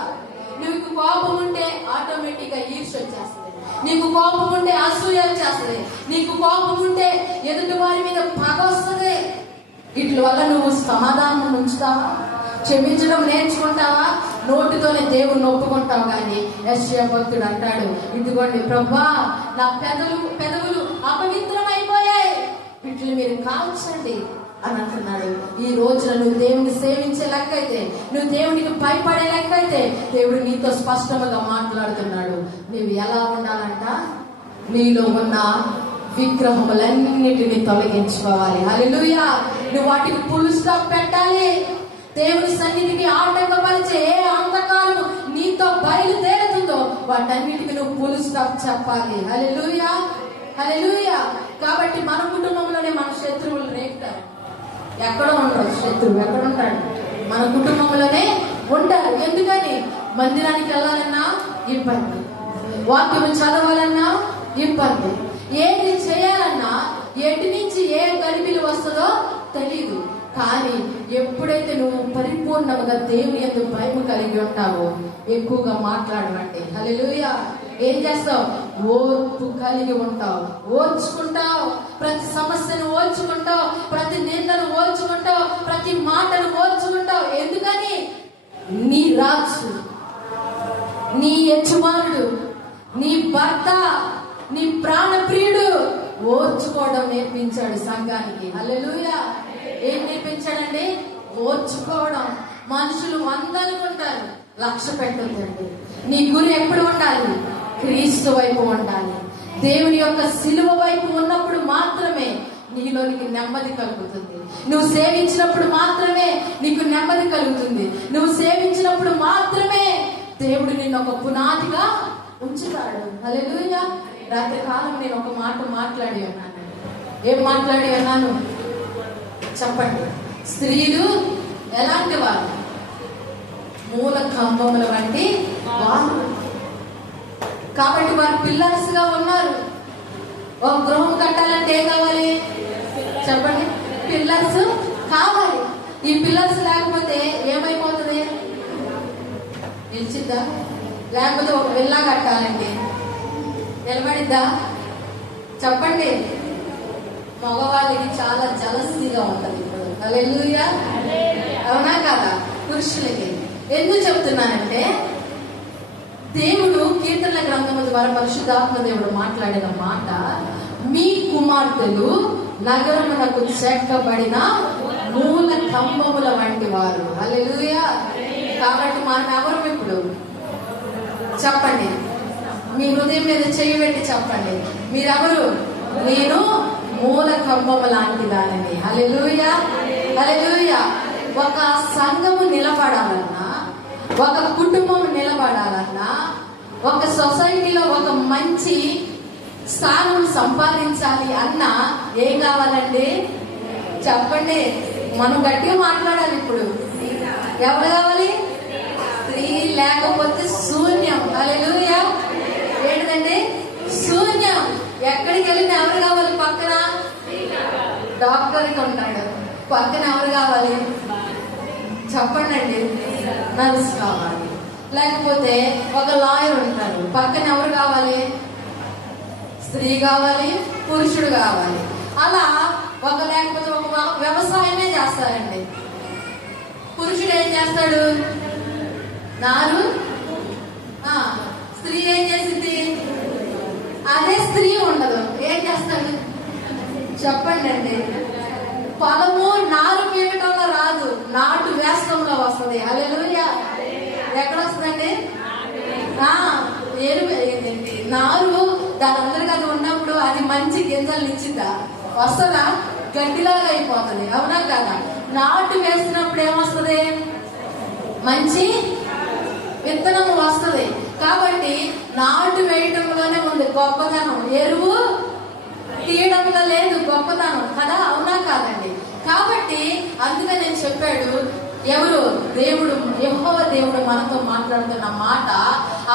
నీకు కోపం ఉంటే ఆటోమేటిక్ గా ఈర్ష్య వచ్చేస్తుంది, నీకు కోపం ఉంటే అసూయ వచ్చేస్తుంది, నీకు కోపం ఉంటే ఎదుటి వారి మీద పగ వస్తుంది. వీటి వల్ల నువ్వు సమాధానం ఉంచుతావా? క్షమించడం నేర్చుకుంటావా? నోటితోనే దేవుని ఒప్పుకుంటావు. కానీ యెషయా భక్తుడు అంటాడు, ఇదిగోండి ప్రభువా, నా పెదవులు అపవిత్రమైపోయాయి, వీటిని మీరు కాల్చండి అని అంటున్నాడు. ఈ రోజున నువ్వు దేవుని సేవించే లెక్క అయితే, నువ్వు దేవునికి భయపడే లెక్క అయితే దేవుడు నీతో స్పష్టంగా మాట్లాడుతున్నాడు. నువ్వు ఎలా ఉండాలంట? నీలో ఉన్న విగ్రహములన్నిటిని తొలగించుకోవాలి. హల్లెలూయా. నువ్వు వాటికి ఫుల్ స్టాప్ పెట్టాలి. దేవుని సన్నిధికి ఆటంకపరిచే ఏ అంతకాలం నీతో బయలుదేరుతుందో వాటన్నిటికి నువ్వు ఫుల్ స్టాప్ చెప్పాలి. హల్లెలూయా, హల్లెలూయా. కాబట్టి మన కుటుంబంలోనే మన శత్రువులు రేపుతారు. ఎక్కడో ఉండరు శత్రువు, ఎక్కడ ఉంటాడు? మన కుటుంబంలోనే ఉంటారు. ఎందుకని? మందిరానికి వెళ్ళాలన్నా ఇబ్బంది, వాక్యం చదవాలన్నా ఇబ్బంది, ఏది చేయాలన్నా ఎటు నుంచి ఏ గలిబిలి వస్తుందో తెలీదు. కానీ ఎప్పుడైతే నువ్వు పరిపూర్ణంగా దేవుని యందు భయం కలిగి ఉంటావో ఎక్కువగా మాట్లాడమంటే హల్లెలూయా. ఏం చేస్తావు? ఓర్పు కలిగి ఉంటావు, ఓర్చుకుంటావు, ప్రతి సమస్యను ఓర్చుకుంటావు, ప్రతి నిందను ఓర్చుకుంటావు, ప్రతి మాటను ఓర్చుకుంటావు. ఎందుకని? నీ రాజు, నీ యజమానుడు, నీ భర్త, నీ ప్రాణప్రియుడు ఓర్చుకోవడం నేర్పించాడు సంఘానికి. హల్లెలూయా. ఏం నేర్పించాడండి? ఓర్చుకోవడం. మనుషులు 100 అనుకుంటారు, 1,00,000 పెట్టొద్దండి. నీ గురి ఎప్పుడు ఉండాలి? క్రీస్తు వైపు ఉండాలి. దేవుని యొక్క సిలువ వైపు ఉన్నప్పుడు మాత్రమే నీలోనికి నెమ్మది కలుగుతుంది. నువ్వు సేవించినప్పుడు మాత్రమే నీకు నెమ్మది కలుగుతుంది. నువ్వు సేవించినప్పుడు మాత్రమే దేవుడు నిన్ను ఒక పునాదిగా ఉంచుతాడు. హల్లెలూయా. రాత్రి కాలం నేను ఒక మాట మాట్లాడి ఉన్నాను. ఏం మాట్లాడి ఉన్నాను చెప్పండి. స్త్రీలు ఎలాంటి వారు? మూల కంబముల వంటి వారు. కాబట్టి వారు పిల్లర్స్ గా ఉన్నారు. ఒక గృహం కట్టాలంటే ఏం కావాలి చెప్పండి? పిల్లర్స్ కావాలి. ఈ పిల్లర్స్ లేకపోతే ఏమైపోతుంది? నిలిచిద్దా? లేకపోతే ఒక విల్లా కట్టాలండి, నిలబడిద్దా? చెప్పండి. మగవాళ్ళకి చాలా జలసీగా ఉంటది ఇప్పుడు. హల్లెలూయా. అవునా కదా? పురుషులకి ఎందుకు చెప్తున్నానంటే, దేవుడు కీర్తనల గ్రంథము ద్వారా పరిశుద్ధాత్మ దేవుడు మాట్లాడిన మాట, మీ కుమార్తెలు నగరమునకు చెక్కబడిన మూల కంబముల వంటి వారు. హల్లెలూయా. కాబట్టి మనం ఎవరు ఇప్పుడు చెప్పండి? మీ హృదయం మీద చేయి పెట్టి చెప్పండి, మీరెవరు? నేను మూల కంబము లాంటి దానిని. హల్లెలూయా. హల్లెలూయా. ఒక సంఘము నిలబడాలన్నా, ఒక కుటుంబం నిలబడాలన్నా, ఒక సొసైటీలో ఒక మంచి స్థానం సంపాదించాలి అన్నా ఏం కావాలండి చెప్పండి? మనం గట్టిగా మాట్లాడాలి. ఇప్పుడు ఎవరు కావాలి? స్త్రీ లేకపోతే శూన్యం. హల్లెలూయా. ఏంటండి? శూన్యం. ఎక్కడికి వెళ్ళినా ఎవరు కావాలి? పక్కన డాక్టర్కి ఉంటాడు, పక్కన ఎవరు కావాలి చెప్పండి? నర్స్ కావాలి. లేకపోతే ఒక లాయర్ ఉంటారు, పక్కన ఎవరు కావాలి? స్త్రీ కావాలి, పురుషుడు కావాలి. అలా ఒక లేకపోతే ఒక వ్యవసాయమే చేస్తారండి. పురుషుడు ఏం చేస్తాడు? నారు. స్త్రీ ఏం చేసింది? అదే స్త్రీ ఉండదు, ఏం చేస్తాడు చెప్పండి అండి? పొలము నారు పీకటంలో రాదు, నాటు వేస్తంలో వస్తుంది. హల్లెలూయా. ఎక్కడ వస్తుందండి? నారు దాని అందరికి అది ఉన్నప్పుడు అది మంచి గింజలు ఇచ్చిందా? వస్తుందా? గడ్డిలాగా అయిపోతుంది. అవునా కదా? నాటు వేసినప్పుడు ఏమొస్తుంది? మంచి విత్తనం వస్తుంది. కాబట్టి నాటు వేయటంలోనే ఉంది గొప్పతనం, ఎరువు తీయడంలో లేదు గొప్పతనం కదా? అవునా కాదండి? కాబట్టి అందుకే నేను చెప్పాడు, ఎవరు? దేవుడు, యెహోవా దేవుడు మనతో మాట్లాడుతున్న మాట,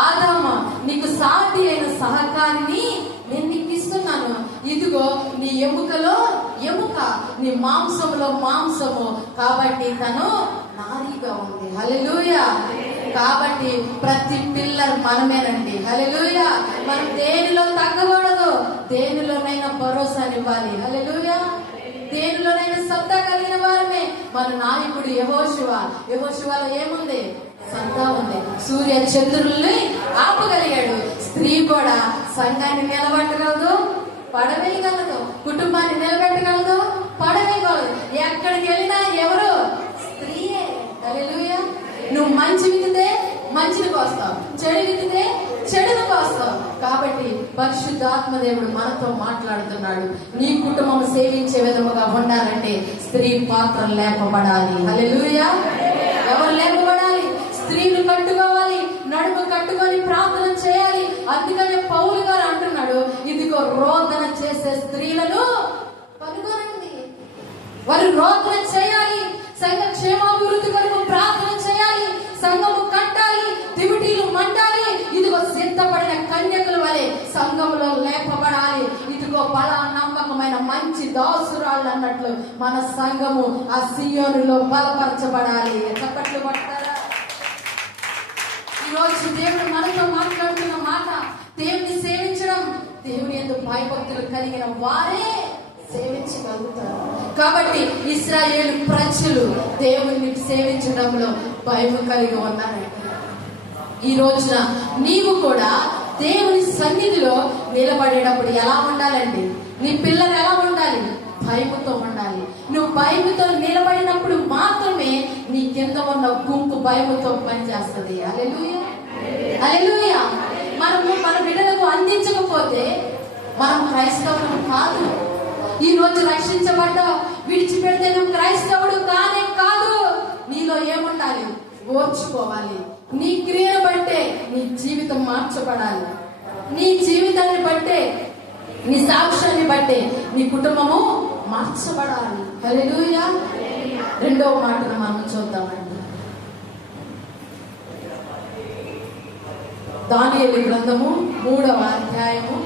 ఆదాము నీకు సాటి అయిన సహకారిని నేను నీకు ఇస్తున్నాను. ఇదిగో నీ ఎముకలో ఎముక, నీ మాంసములో మాంసము. కాబట్టి తను నారీగా ఉంది. హల్లెలూయా. కాబట్టి ప్రతి పిల్లర్ మనమేనండి. హల్లెలూయా. మనం దేనిలో తగ్గకూడదు, దేనిలోనైనా భరోసానివ్వాలి. హల్లెలూయా. దేనిలోనైనా సత్తా కలిగిన వారమే. మన నాయకుడు యెహోషువ. యెహోషువలో ఏముంది? సత్తా ఉంది. సూర్య చంద్రుల్ని ఆపగలిగాడు. స్త్రీ కూడా సంఘాన్ని నిలబెట్టగలదు, పడవేయగలదు. కుటుంబాన్ని నిలబెట్టగలదు, పడవేయగలదు. ఎక్కడికి వెళ్ళినా ఎవరు? స్త్రీయే. హల్లెలూయా. నువ్వు మంచి విత్తితే మంచిని కోస్తావు, చెడు విత్తితే చెడును కోస్తావు. కాబట్టి పరిశుద్ధాత్మ దేవుడు మనతో మాట్లాడుతున్నాడు. నీ కుటుంబం సేవించే విధముగా ఉండాలంటే స్త్రీ పాత్ర లేపబడాలి. హల్లెలూయా. ఎవరు లేపబడాలి? స్త్రీలు కట్టుకోవాలి, నడుము కట్టుకొని ప్రార్థన చేయాలి. అందుకనే పౌలు గారు అంటున్నాడు, ఇదిగో రోదన చేసే స్త్రీలను కనుగొనండి. వారు రోదన చేయాలి, సంఘ క్షేమాభివృద్ధి కొరకు ప్రార్థన చేయాలి, దాసురాళ్ళు అన్నట్లు మన సంఘము ఆ సియోనులో బలపరచబడాలి. చప్పట్లు కొడతారా? ఈరోజు దేవుడు మనతో మాట్లాడుతున్న మాట, దేవుని సేవించడం, దేవుని యందు భయభక్తులు కలిగిన వారే సేవించగలుగుతారు. కాబట్టి ఇశ్రాయేలు ప్రజలు దేవుని సేవించడంలో భయం కలిగి ఉన్నారు. ఈ రోజున నీవు కూడా దేవుని సన్నిధిలో నిలబడేటప్పుడు ఎలా ఉండాలండి? నీ పిల్లలు ఎలా ఉండాలి? భయముతో ఉండాలి. నువ్వు భయముతో నిలబడినప్పుడు మాత్రమే నీ కింద ఉన్న గుంపు భయముతో పనిచేస్తుంది. హల్లెలూయా, హల్లెలూయా. మనము మన బిడ్డలకు అందించకపోతే మనం క్రైస్తవులు కాదు. ఈ రోజు రక్షించబడ్డావు, విడిచిపెడితే నువ్వు క్రైస్తవుడు కానే కాదు. నీలో ఏముండాలి? ఓర్చుకోవాలి. నీ క్రియను బట్టే నీ జీవితం మార్చబడాలి. నీ జీవితాన్ని బట్టే, నీ సాక్ష్యాన్ని బట్టే నీ కుటుంబము మార్చబడాలి. హల్లెలూయా. రెండవ మాటను మనం చూద్దామండి. దానియేలు గ్రంథము 3వ అధ్యాయము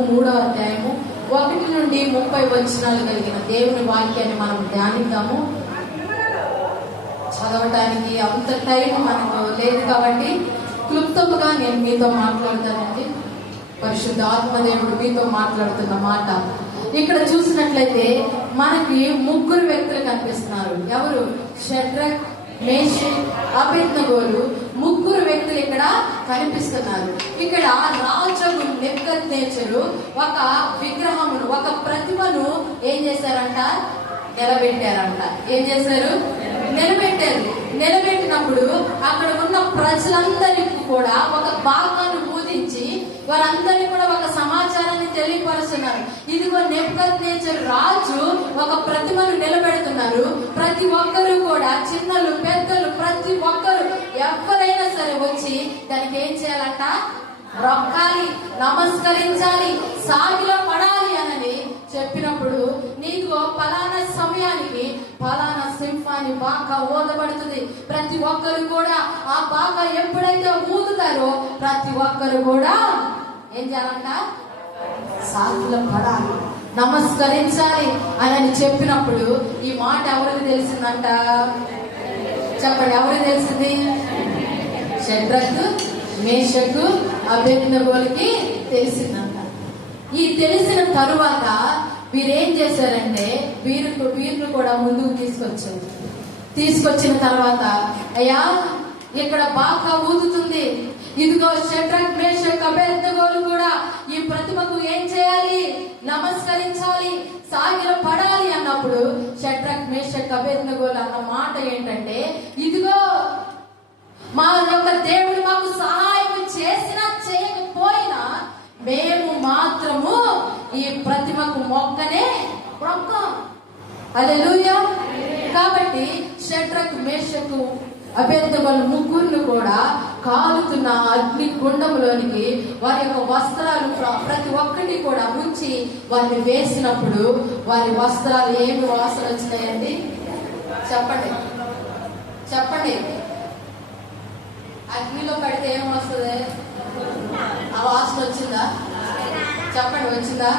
3వ అధ్యాయము 1 నుండి 30 వచనాలు కలిగిన దేవుని వాక్యాన్ని మనం ధ్యానిద్దాము. చదవటానికి అంత టైం మనకు లేదు కాబట్టి క్లుప్తముగా నేను మీతో మాట్లాడతానండి. పరిశుద్ధ ఆత్మదేవుడు మీతో మాట్లాడుతున్న మాట ఇక్కడ చూసినట్లయితే మనకి 3 వ్యక్తులు కనిపిస్తున్నారు. ఎవరు? షడ్రక్, మేషక్, అబేద్నెగోలు 3 వ్యక్తులు ఇక్కడ కనిపిస్తున్నారు. ఇక్కడ రాజు నెబుకద్నెజరు ఒక విగ్రహమును, ఒక ప్రతిమను ఏం చేశారంట? నిలబెట్టారంట. ఏం చేశారు? నిలబెట్టారు. నిలబెట్టినప్పుడు అక్కడ ఉన్న ప్రజలందరికీ కూడా ఒక భాగాన్ని ఊదించి వారందరికీ కూడా ఒక సమాచారాన్ని తెలియపరుస్తున్నారు. ఇదిగో నెబుకద్నెజరు రాజు ఒక ప్రతిమను నిలబెడుతున్నారు. ప్రతి ఒక్కరు కూడా, చిన్నలు పెద్దలు, ప్రతి ఒక్కరు ఎవరైనా సరే వచ్చి దానికి ఏం చేయాలంట? రొక్కాలి, నమస్కరించాలి, సాగిలో పడాలి అని చెప్పినప్పుడు నీకు పలానా సమయానికి పలానా సింహాన్ని బాగా ఊదబడుతుంది. ప్రతి ఒక్కరు కూడా ఆ బాగా ఎప్పుడైతే ఊదుతారో ప్రతి ఒక్కరు కూడా ఏం చేయాలంట? సాగిలో పడాలి, నమస్కరించాలి అని చెప్పినప్పుడు ఈ మాట ఎవరికి తెలిసిందంట? చెప్పండి, ఎవరికి తెలిసింది? షడ్రక్, మేషక్, అబేద్నెగోలకి తెలిసిందంట. ఈ తెలిసిన తరువాత వీరేం చేశారంటే వీరిని కూడా ముందుకు తీసుకొచ్చారు. తీసుకొచ్చిన తర్వాత, అయ్యా ఇక్కడ బాగా ఊదుతుంది, ఇదిగో షడ్రక్, మేషక్, అబేద్నెగోలు కూడా ఈ ప్రతిమకు ఏం చేయాలి? నమస్కరించాలి, సాగిల పడాలి అన్నప్పుడు షడ్రక్, మేషక్, అబేద్నెగోలు అన్న మాట ఏంటంటే, ఇదిగో మా యొక్క దేవుడు మాకు సహాయం చేసినా చేయకపోయినా మేము మాత్రము ఈ ప్రతిమకు మొక్కనే మొక్కం. హల్లెలూయా. కాబట్టి షడ్రక్, మేషక్, అబేద్నెగోలు 3 కూడా కాలుతున్న అగ్ని గుండంలోనికి వారి యొక్క వస్త్రాలు ప్రతి ఒక్కటి కూడా ఉంచి వారిని వేసినప్పుడు వారి వస్త్రాలు ఏమి వాసన వచ్చినాయండి? చెప్పండి, చెప్పండి. అగ్నిలో పడితే ఏం వస్తుంది? ఆ వాసన వచ్చిందా? చెప్పండి, వచ్చిందా?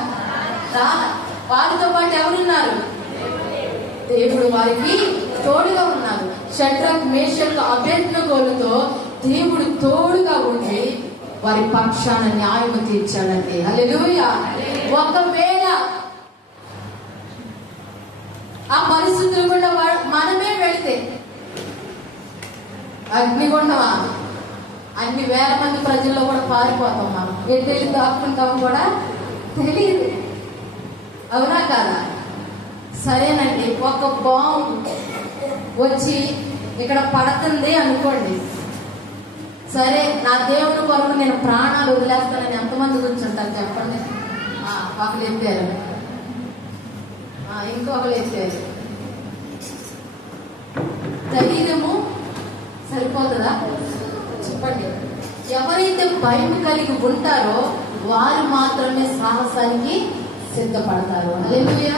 వారితో పాటు ఎవరున్నారు? దేవుడు వారికి తోడుగా ఉన్నారు. షడ్రక్, మేషక్, అబేద్నెగోలతో దేవుడు తోడుగా ఉండి వారి పక్షాన న్యాయం తీర్చాడండి. హల్లెలూయా. ఒకవేళ ఆ పరిస్థితులు కూడా మనమే వెళితే అగ్నిగుండమా అన్ని వేల మంది ప్రజల్లో కూడా పారిపోతాం. మనం ఎటు దాక్కుంటాం కూడా తెలియదు. అవునా కాదా? సరేనండి, ఒక బాంబు వచ్చి ఇక్కడ పడుతుంది అనుకోండి. సరే, నా దేవుని కొరకు నేను ప్రాణాలు వదిలేస్తానని ఎంతమంది కూర్చుంటారు? చెప్పండి. ఒకరు ఎత్తారు, ఇంకొకరు ఎత్తారు. ధైర్యము సరిపోతుందా? చెప్పండి. ఎవరైతే భయం కలిగి ఉంటారో వారు మాత్రమే సాహసానికి సిద్ధపడతారు. హల్లెలూయా.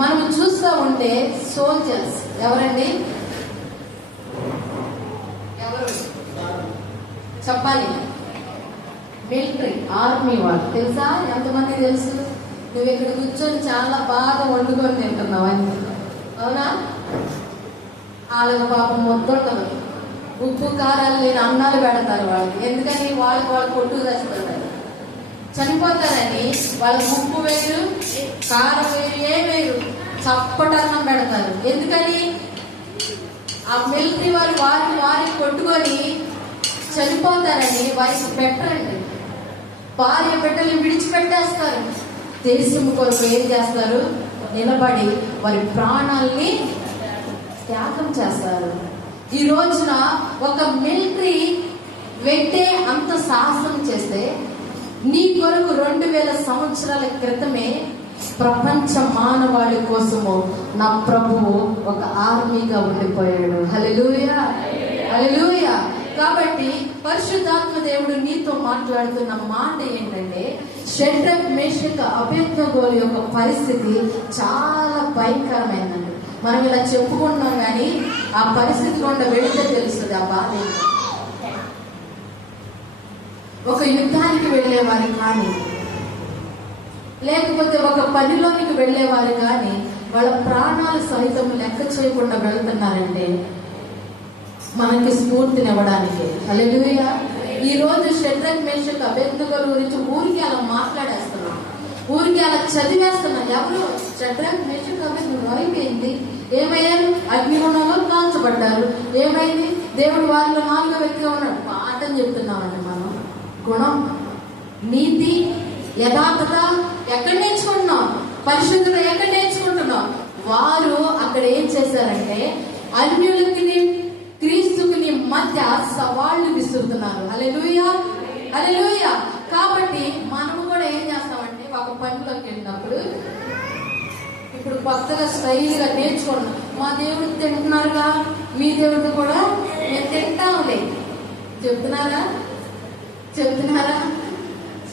మనం చూస్తూ ఉంటే సోల్జర్స్ ఎవరండి? చెప్పాలి. మిలిటరీ, ఆర్మీ వాళ్ళు తెలుసా? ఎంతమంది తెలుసు? నువ్వు ఇక్కడ కూర్చొని చాలా బాగా వండుకొని తింటున్నావు అని, అవునా? వాళ్ళకి పాపం వద్దుంటదు, ఉప్పు కారాలు లేని అన్నాలు పెడతారు వాళ్ళకి. ఎందుకని? వాళ్ళు కొట్టు చచ్చిపోతారు, చనిపోతారని వాళ్ళకి ఉప్పు వేరు, కారం వేరు, ఏం వేరు, చప్పటన్నం పెడతారు. ఎందుకని? ఆ మిలిటరీ వాళ్ళు వారిని కొట్టుకొని చనిపోతారని వారికి పెట్టరండి. భార్య బిడ్డలు విడిచిపెట్టేస్తారు. దేశం కొరకు ఏం చేస్తారు? నిలబడి వారి ప్రాణాల్ని త్యాగం చేస్తారు. ఈ రోజున ఒక మిలిటరీ వ్యక్తే అంత సాహసం చేస్తే, నీ కొరకు 2000 సంవత్సరాల క్రితమే ప్రపంచ మానవాళి కోసము నా ప్రభువు ఒక ఆర్మీగా ఉండిపోయాడు. హల్లెలూయా, హల్లెలూయా. కాబట్టి పరిశుద్ధాత్మ దేవుడు నీతో మాట్లాడుతున్న మాట ఏంటంటే, షడ్రక్, మేషక్, అబేద్నెగోల యొక్క పరిస్థితి చాలా భయంకరమైందండి. మనం ఇలా చెప్పుకుంటున్నాం కానీ ఆ పరిస్థితి గుండా వెళితే తెలుస్తుంది ఆ బాధ. ఒక యుద్ధానికి వెళ్ళేవారు కానీ, లేకపోతే ఒక పనిలోనికి వెళ్ళేవారు కానీ వాళ్ళ ప్రాణాలు సహితం లెక్క చేయకుండా వెళ్తున్నారంటే మనకి స్ఫూర్తినివ్వడానికి. హల్లెలూయా. ఈ రోజు షడ్రక్, మేషక్, అబేద్నెగోల గురించి ఊరికి అలా మాట్లాడేస్తున్నాం, ఊరికి అలా చదివేస్తున్నాం. ఎవరు? షడ్రక్, మేషక్, అబేద్నెగో. అయిపోయింది. ఏమయ్యారు? అగ్నిగుండంలో కాల్చబడ్డారు. ఏమైంది? దేవుడు వారిలో 4వ వ్యక్తిగా ఉన్నాడు. పాఠం చెప్తున్నామండి మనం. గుణం, నీతి, యథార్థత ఎక్కడ నేర్చుకుంటున్నాం? పరిశుద్ధత ఎక్కడ నేర్చుకుంటున్నాం? వారు అక్కడ ఏం చేశారంటే అన్యులకి క్రీస్తుకి మధ్య సవాళ్లు విసురుతున్నారు. హల్లెలూయా, హల్లెలూయా. కాబట్టి మనము కూడా ఏం చేస్తామంటే ఒక పనిలోకి వెళ్ళినప్పుడు, ఇప్పుడు కొత్తగా స్టైల్గా నేర్చుకున్నాం. మా దేవుడు తింటున్నారుగా, మీ దేవుడు కూడా మేము తింటాంలే. చెప్తున్నారా?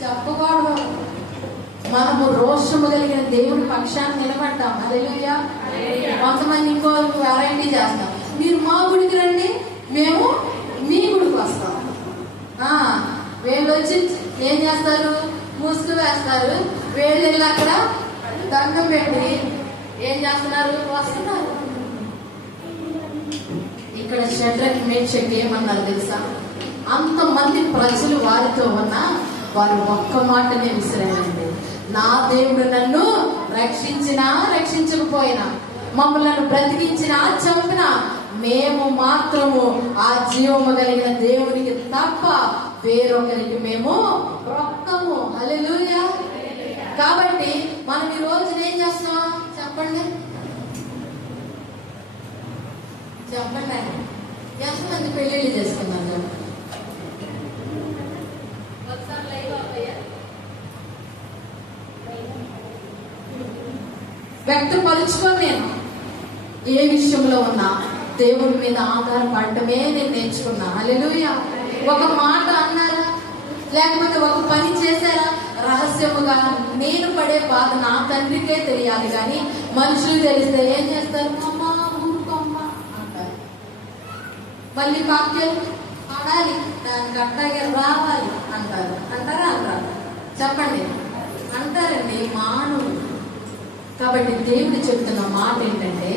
చెప్పకూడదు. మనము రోషము కలిగిన దేవుడి పక్షాన్ని నిలబడ్డాం. హల్లెలూయా. కొంతమంది ఇంకో వెరైటీ చేస్తాం. మీరు మా గుడికి రండి, మేము మీ గుడికి వస్తాం. వీళ్ళు వచ్చి ఏం చేస్తారు? ముసుగు వేస్తారు. వీళ్ళు వెళ్ళి అక్కడ దండం పెట్టి ఏం చేస్తున్నారు? వస్తున్నారు. ఇక్కడ షడ్రక్, మేషక్ ఏమన్నారు తెలుసా? అంతమంది ప్రజలు వారితో ఉన్నా వారు ఒక్క మాటనే విసిరారండి. నా దేవుడు నన్ను రక్షించినా రక్షించకపోయినా, మమ్మల్ని బ్రతికించినా చంపినా, మేము మాత్రము ఆ జీవము కలిగిన దేవునికి తప్ప వేరొకరికి మేము రొక్కము. హల్లెలూయా. కాబట్టి మనం ఈ రోజు ఏం చేస్తున్నాం? చెప్పండి. ఎంతమంది పెళ్లిళ్ళు చేసుకున్నాం? వ్యక్తపరుచుకొని నేను ఏ విషయంలో ఉన్నా దేవుడి మీద ఆధారపడటమే నేను నేర్చుకున్నా. హల్లెలూయా. ఒక మాట అన్నారా, లేకపోతే ఒక పని చేశారా, రహస్యముగా నేను పడే బాధ నా తండ్రికే తెలియాలి కానీ మనుషులు తెలిస్తే ఏం చేస్తారు? అమ్మా ఊరుకోమ్మా అంటారు. మళ్ళీ వాక్యం ఆడాలి, దానికి అట్లాగే రావాలి అంటారు. అంటారా? అంటారు. చెప్పండి. అంటారండి మానవుడు. కాబట్టి దేవుడు చెప్తున్న మాట ఏంటంటే,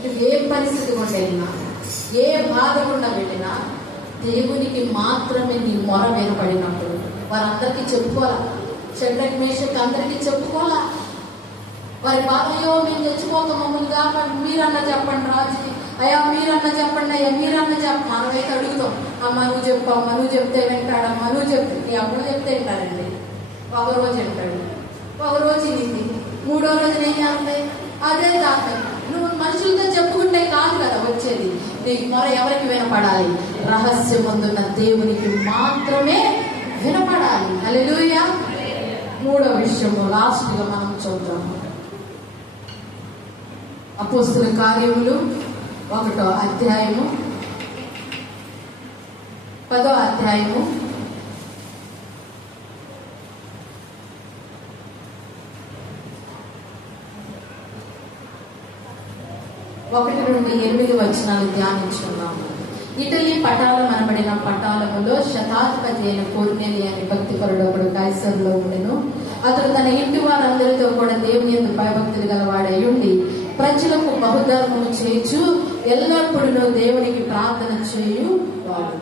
నువ్వు ఏ పరిస్థితి గుండా వెళ్ళినా, ఏ బాధ గుండా వెళ్ళినా దేవునికి మాత్రమే నీ మొర వినపడినప్పుడు వారందరికీ చెప్పుకోవాలా. షడ్రక్, మేషక్ అందరికీ చెప్పుకోవాలా. వారి బాధలో మేము తెచ్చిపోక మమ్మల్ని కాపాడు, మీరన్నా చెప్పండి రాజు, అయ్యా మీరన్నా చెప్పండి, అయ్యా మీరన్నా చెప్ప. మనమైతే అడుగుతాం, అమ్మ నువ్వు చెప్పు, అమ్మ నువ్వు చెప్తే వింటాడమ్మా, నువ్వు చెప్తే. నీ అప్పుడు చెప్తే వింటాడండి. ఒకరోజు వింటాడు, ఒకరోజు ఇది, 3వ రోజున ఏం చేస్తాయి? అదే కాదు. నువ్వు మనుషులతో చెప్పుకుంటే కాదు కదా వచ్చేది. నీకు మొర ఎవరికి వినపడాలి? రహస్యమందున్న దేవునికి మాత్రమే వినపడాలి. హల్లెలూయా. 3వ విషయము లాస్ట్ గా మనం చూద్దాము. అపోస్తలుల కార్యములు 1వ అధ్యాయము 10వ అధ్యాయము 1 నుండి 8 వచనాలు ధ్యానించుకున్నాము. ఇటలీ పటాలం అనబడిన పటాలములో శతాధిపతి అయిన కొర్నేలి అనే భక్తిపరుడు ఒకడు కైసరులో ఉండెను. అతడు తన ఇంటి వారందరితో కూడా దేవుని యందు భయభక్తులు గలవాడై ఉండి ప్రజలకు బహుధర్మము చేయుచు ఎల్లప్పుడూ దేవునికి ప్రార్థన చేయువాడు.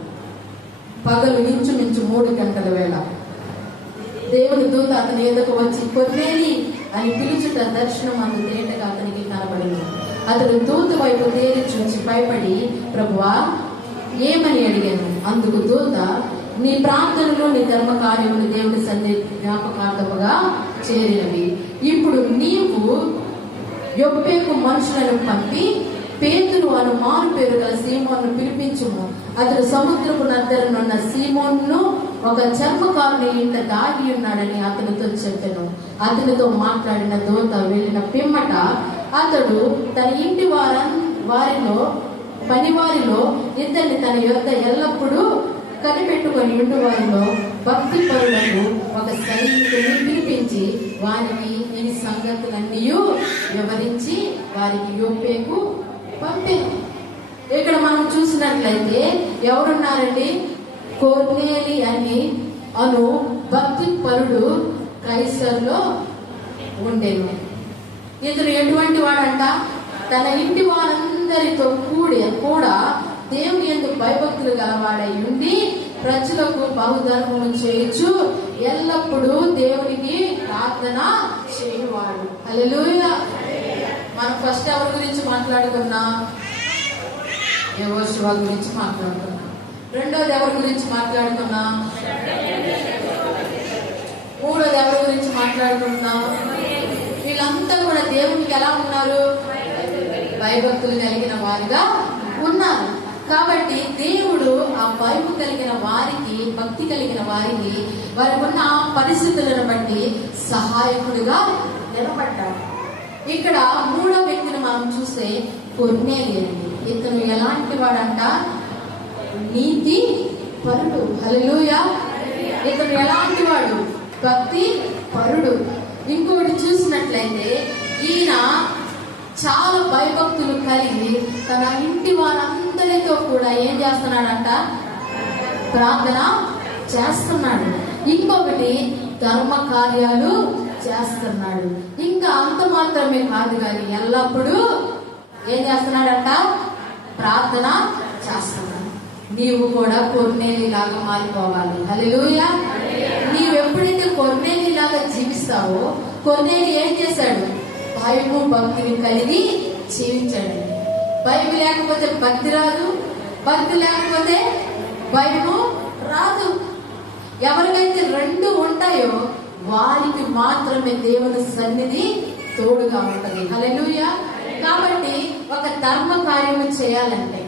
పగలు ఇంచుమించు 3 గంటల వేళ దేవుని దూత అతని ఎదుకు వచ్చి కొర్నేలి అని పిలుచుట దర్శనం అందు తేటగా అతనికి కనబడింది. అతడు దూత వైపు తేరి చూసి భయపడి, ప్రభువా ఏమని అడిగాను. అందుకు దూత, నీ ప్రార్థనలు నీ ధర్మ కార్యములు దేవుని సన్నిధి జ్ఞాపకార్థముగా చేరినవి. ఇప్పుడు నీవు యొప్పేకు మనుషులను పంపి పేతురు అను మారు పేరు గల సీమోను పిలిపించుము. అతడు సముద్రపు నద్దరనున్న సీమోను ఒక చర్మకారుని ఇంట దాగి ఉన్నాడని అతనితో చెప్పెను. అతనితో మాట్లాడిన దూత వెళ్ళిన పిమ్మట అతడు తన ఇంటి వారిలో పనివారిలో ఇద్దరిని తన యొద్ద ఎల్లప్పుడూ కనిపెట్టుకొని ఇంటి వారిలో భక్తి పరులకు ఒక సైనికుని పిలిపించి వారికి ఈ సంగతులన్నీ వివరించి వారికి యొప్పేకు పంపారు. ఇక్కడ మనం చూసినట్లయితే ఎవరున్నారండి? కొర్నేలి అను భక్తి పరుడు కైసరులో ఉండేను. ఇతను ఎటువంటి వాడంట? తన ఇంటి వారందరితో కూడా దేవుని యందు భయభక్తులు గలవాడై ఉండి ప్రజలకు బహుధర్మము చేయొచ్చు ఎల్లప్పుడూ దేవునికి ప్రార్థన చేయువాడు. హల్లెలూయా. మనం ఫస్ట్ ఎవరి గురించి మాట్లాడుకున్నాం? యెహోషువ గురించి మాట్లాడుకున్నాం. రెండోది ఎవరి గురించి మాట్లాడుకున్నాం? మూడోది ఎవరి గురించి మాట్లాడుకున్నాం? వీళ్ళంతా కూడా దేవునికి ఎలా ఉన్నారు? భయభక్తులు కలిగిన వారిగా ఉన్నారు. కాబట్టి దేవుడు ఆ భయము కలిగిన వారికి, భక్తి కలిగిన వారికి వారికి ఉన్న ఆ పరిస్థితులను బట్టి సహాయకుడిగా నిలబడ్డాడు. ఇక్కడ 3వ వ్యక్తిని మనం చూస్తే కొర్నేలి అండి. ఇతను ఎలాంటి వాడంట? నీతి పరుడు. హల్లెలూయా. ఇతను ఎలాంటి వాడు? భక్తి పరుడు. ఇంకోటి చూసినట్లయితే ఈయన చాలా భయభక్తులు కలిగి తన ఇంటి వారందరితో కూడా ఏం చేస్తున్నాడంట? ప్రార్థన చేస్తున్నాడు. ఇంకొకటి ధర్మ కార్యాలు చేస్తున్నాడు. ఇంకా అంత మాత్రమే కాదు కానీ ఎల్లప్పుడూ ఏం చేస్తున్నాడంట? ప్రార్థన చేస్తున్నాడు. నీవు కూడా కొర్నేలి లాగా మారిపోవాలి. హల్లెలూయా. నీవు ఎప్పుడైతే కొర్నేలి లాగా జీవిస్తావో, కొర్నేలి ఏం చేశాడు? భయము భక్తిని కలిగి జీవించాడు. భయం లేకపోతే భక్తి రాదు, భక్తి లేకపోతే భయము రాదు. ఎవరికైతే 2 ఉంటాయో వారికి మాత్రమే దేవుని సన్నిధి తోడుగా ఉంటది. హల్లెలూయా. కాబట్టి ఒక ధర్మ కార్యము చేయాలంటే,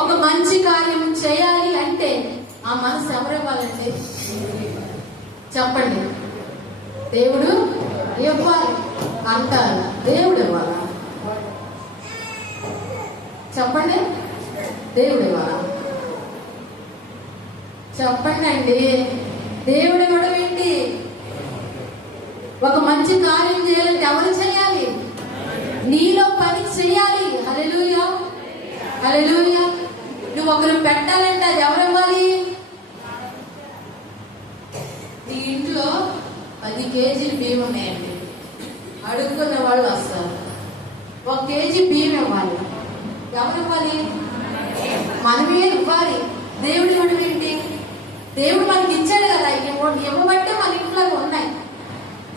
ఒక మంచి కార్యం చేయాలి అంటే ఆ మనసు ఎవరివ్వాలంటే? చెప్పండి. దేవుడు ఇవ్వాలి అంటారు. దేవుడు ఇవ్వాలా? చెప్పండి. దేవుడు ఇవ్వాలా? చెప్పండి అండి. దేవుడు ఇవ్వడం ఏంటి? ఒక మంచి కార్యం చేయాలంటే ఎవరు చేయాలి? నీలో పని చేయాలి. హల్లెలూయా. హల్లెలూయా. నువ్వు ఒకరు పెట్టాలంటే అది ఎవరు ఇవ్వాలి? నీ ఇంట్లో 10 కేజీలు బియ్యం ఉన్నాయండి. అడుక్కున్న వాళ్ళు వస్తారు. 1 కేజీ బియ్యం ఇవ్వాలి. ఎవరు ఇవ్వాలి? మనమే ఇవ్వాలి. దేవుడు ఇవ్వడం ఏంటి? దేవుడు మనకి ఇచ్చాడు కదా. ఇవ్వబట్టే మన ఇంట్లో ఉన్నాయి.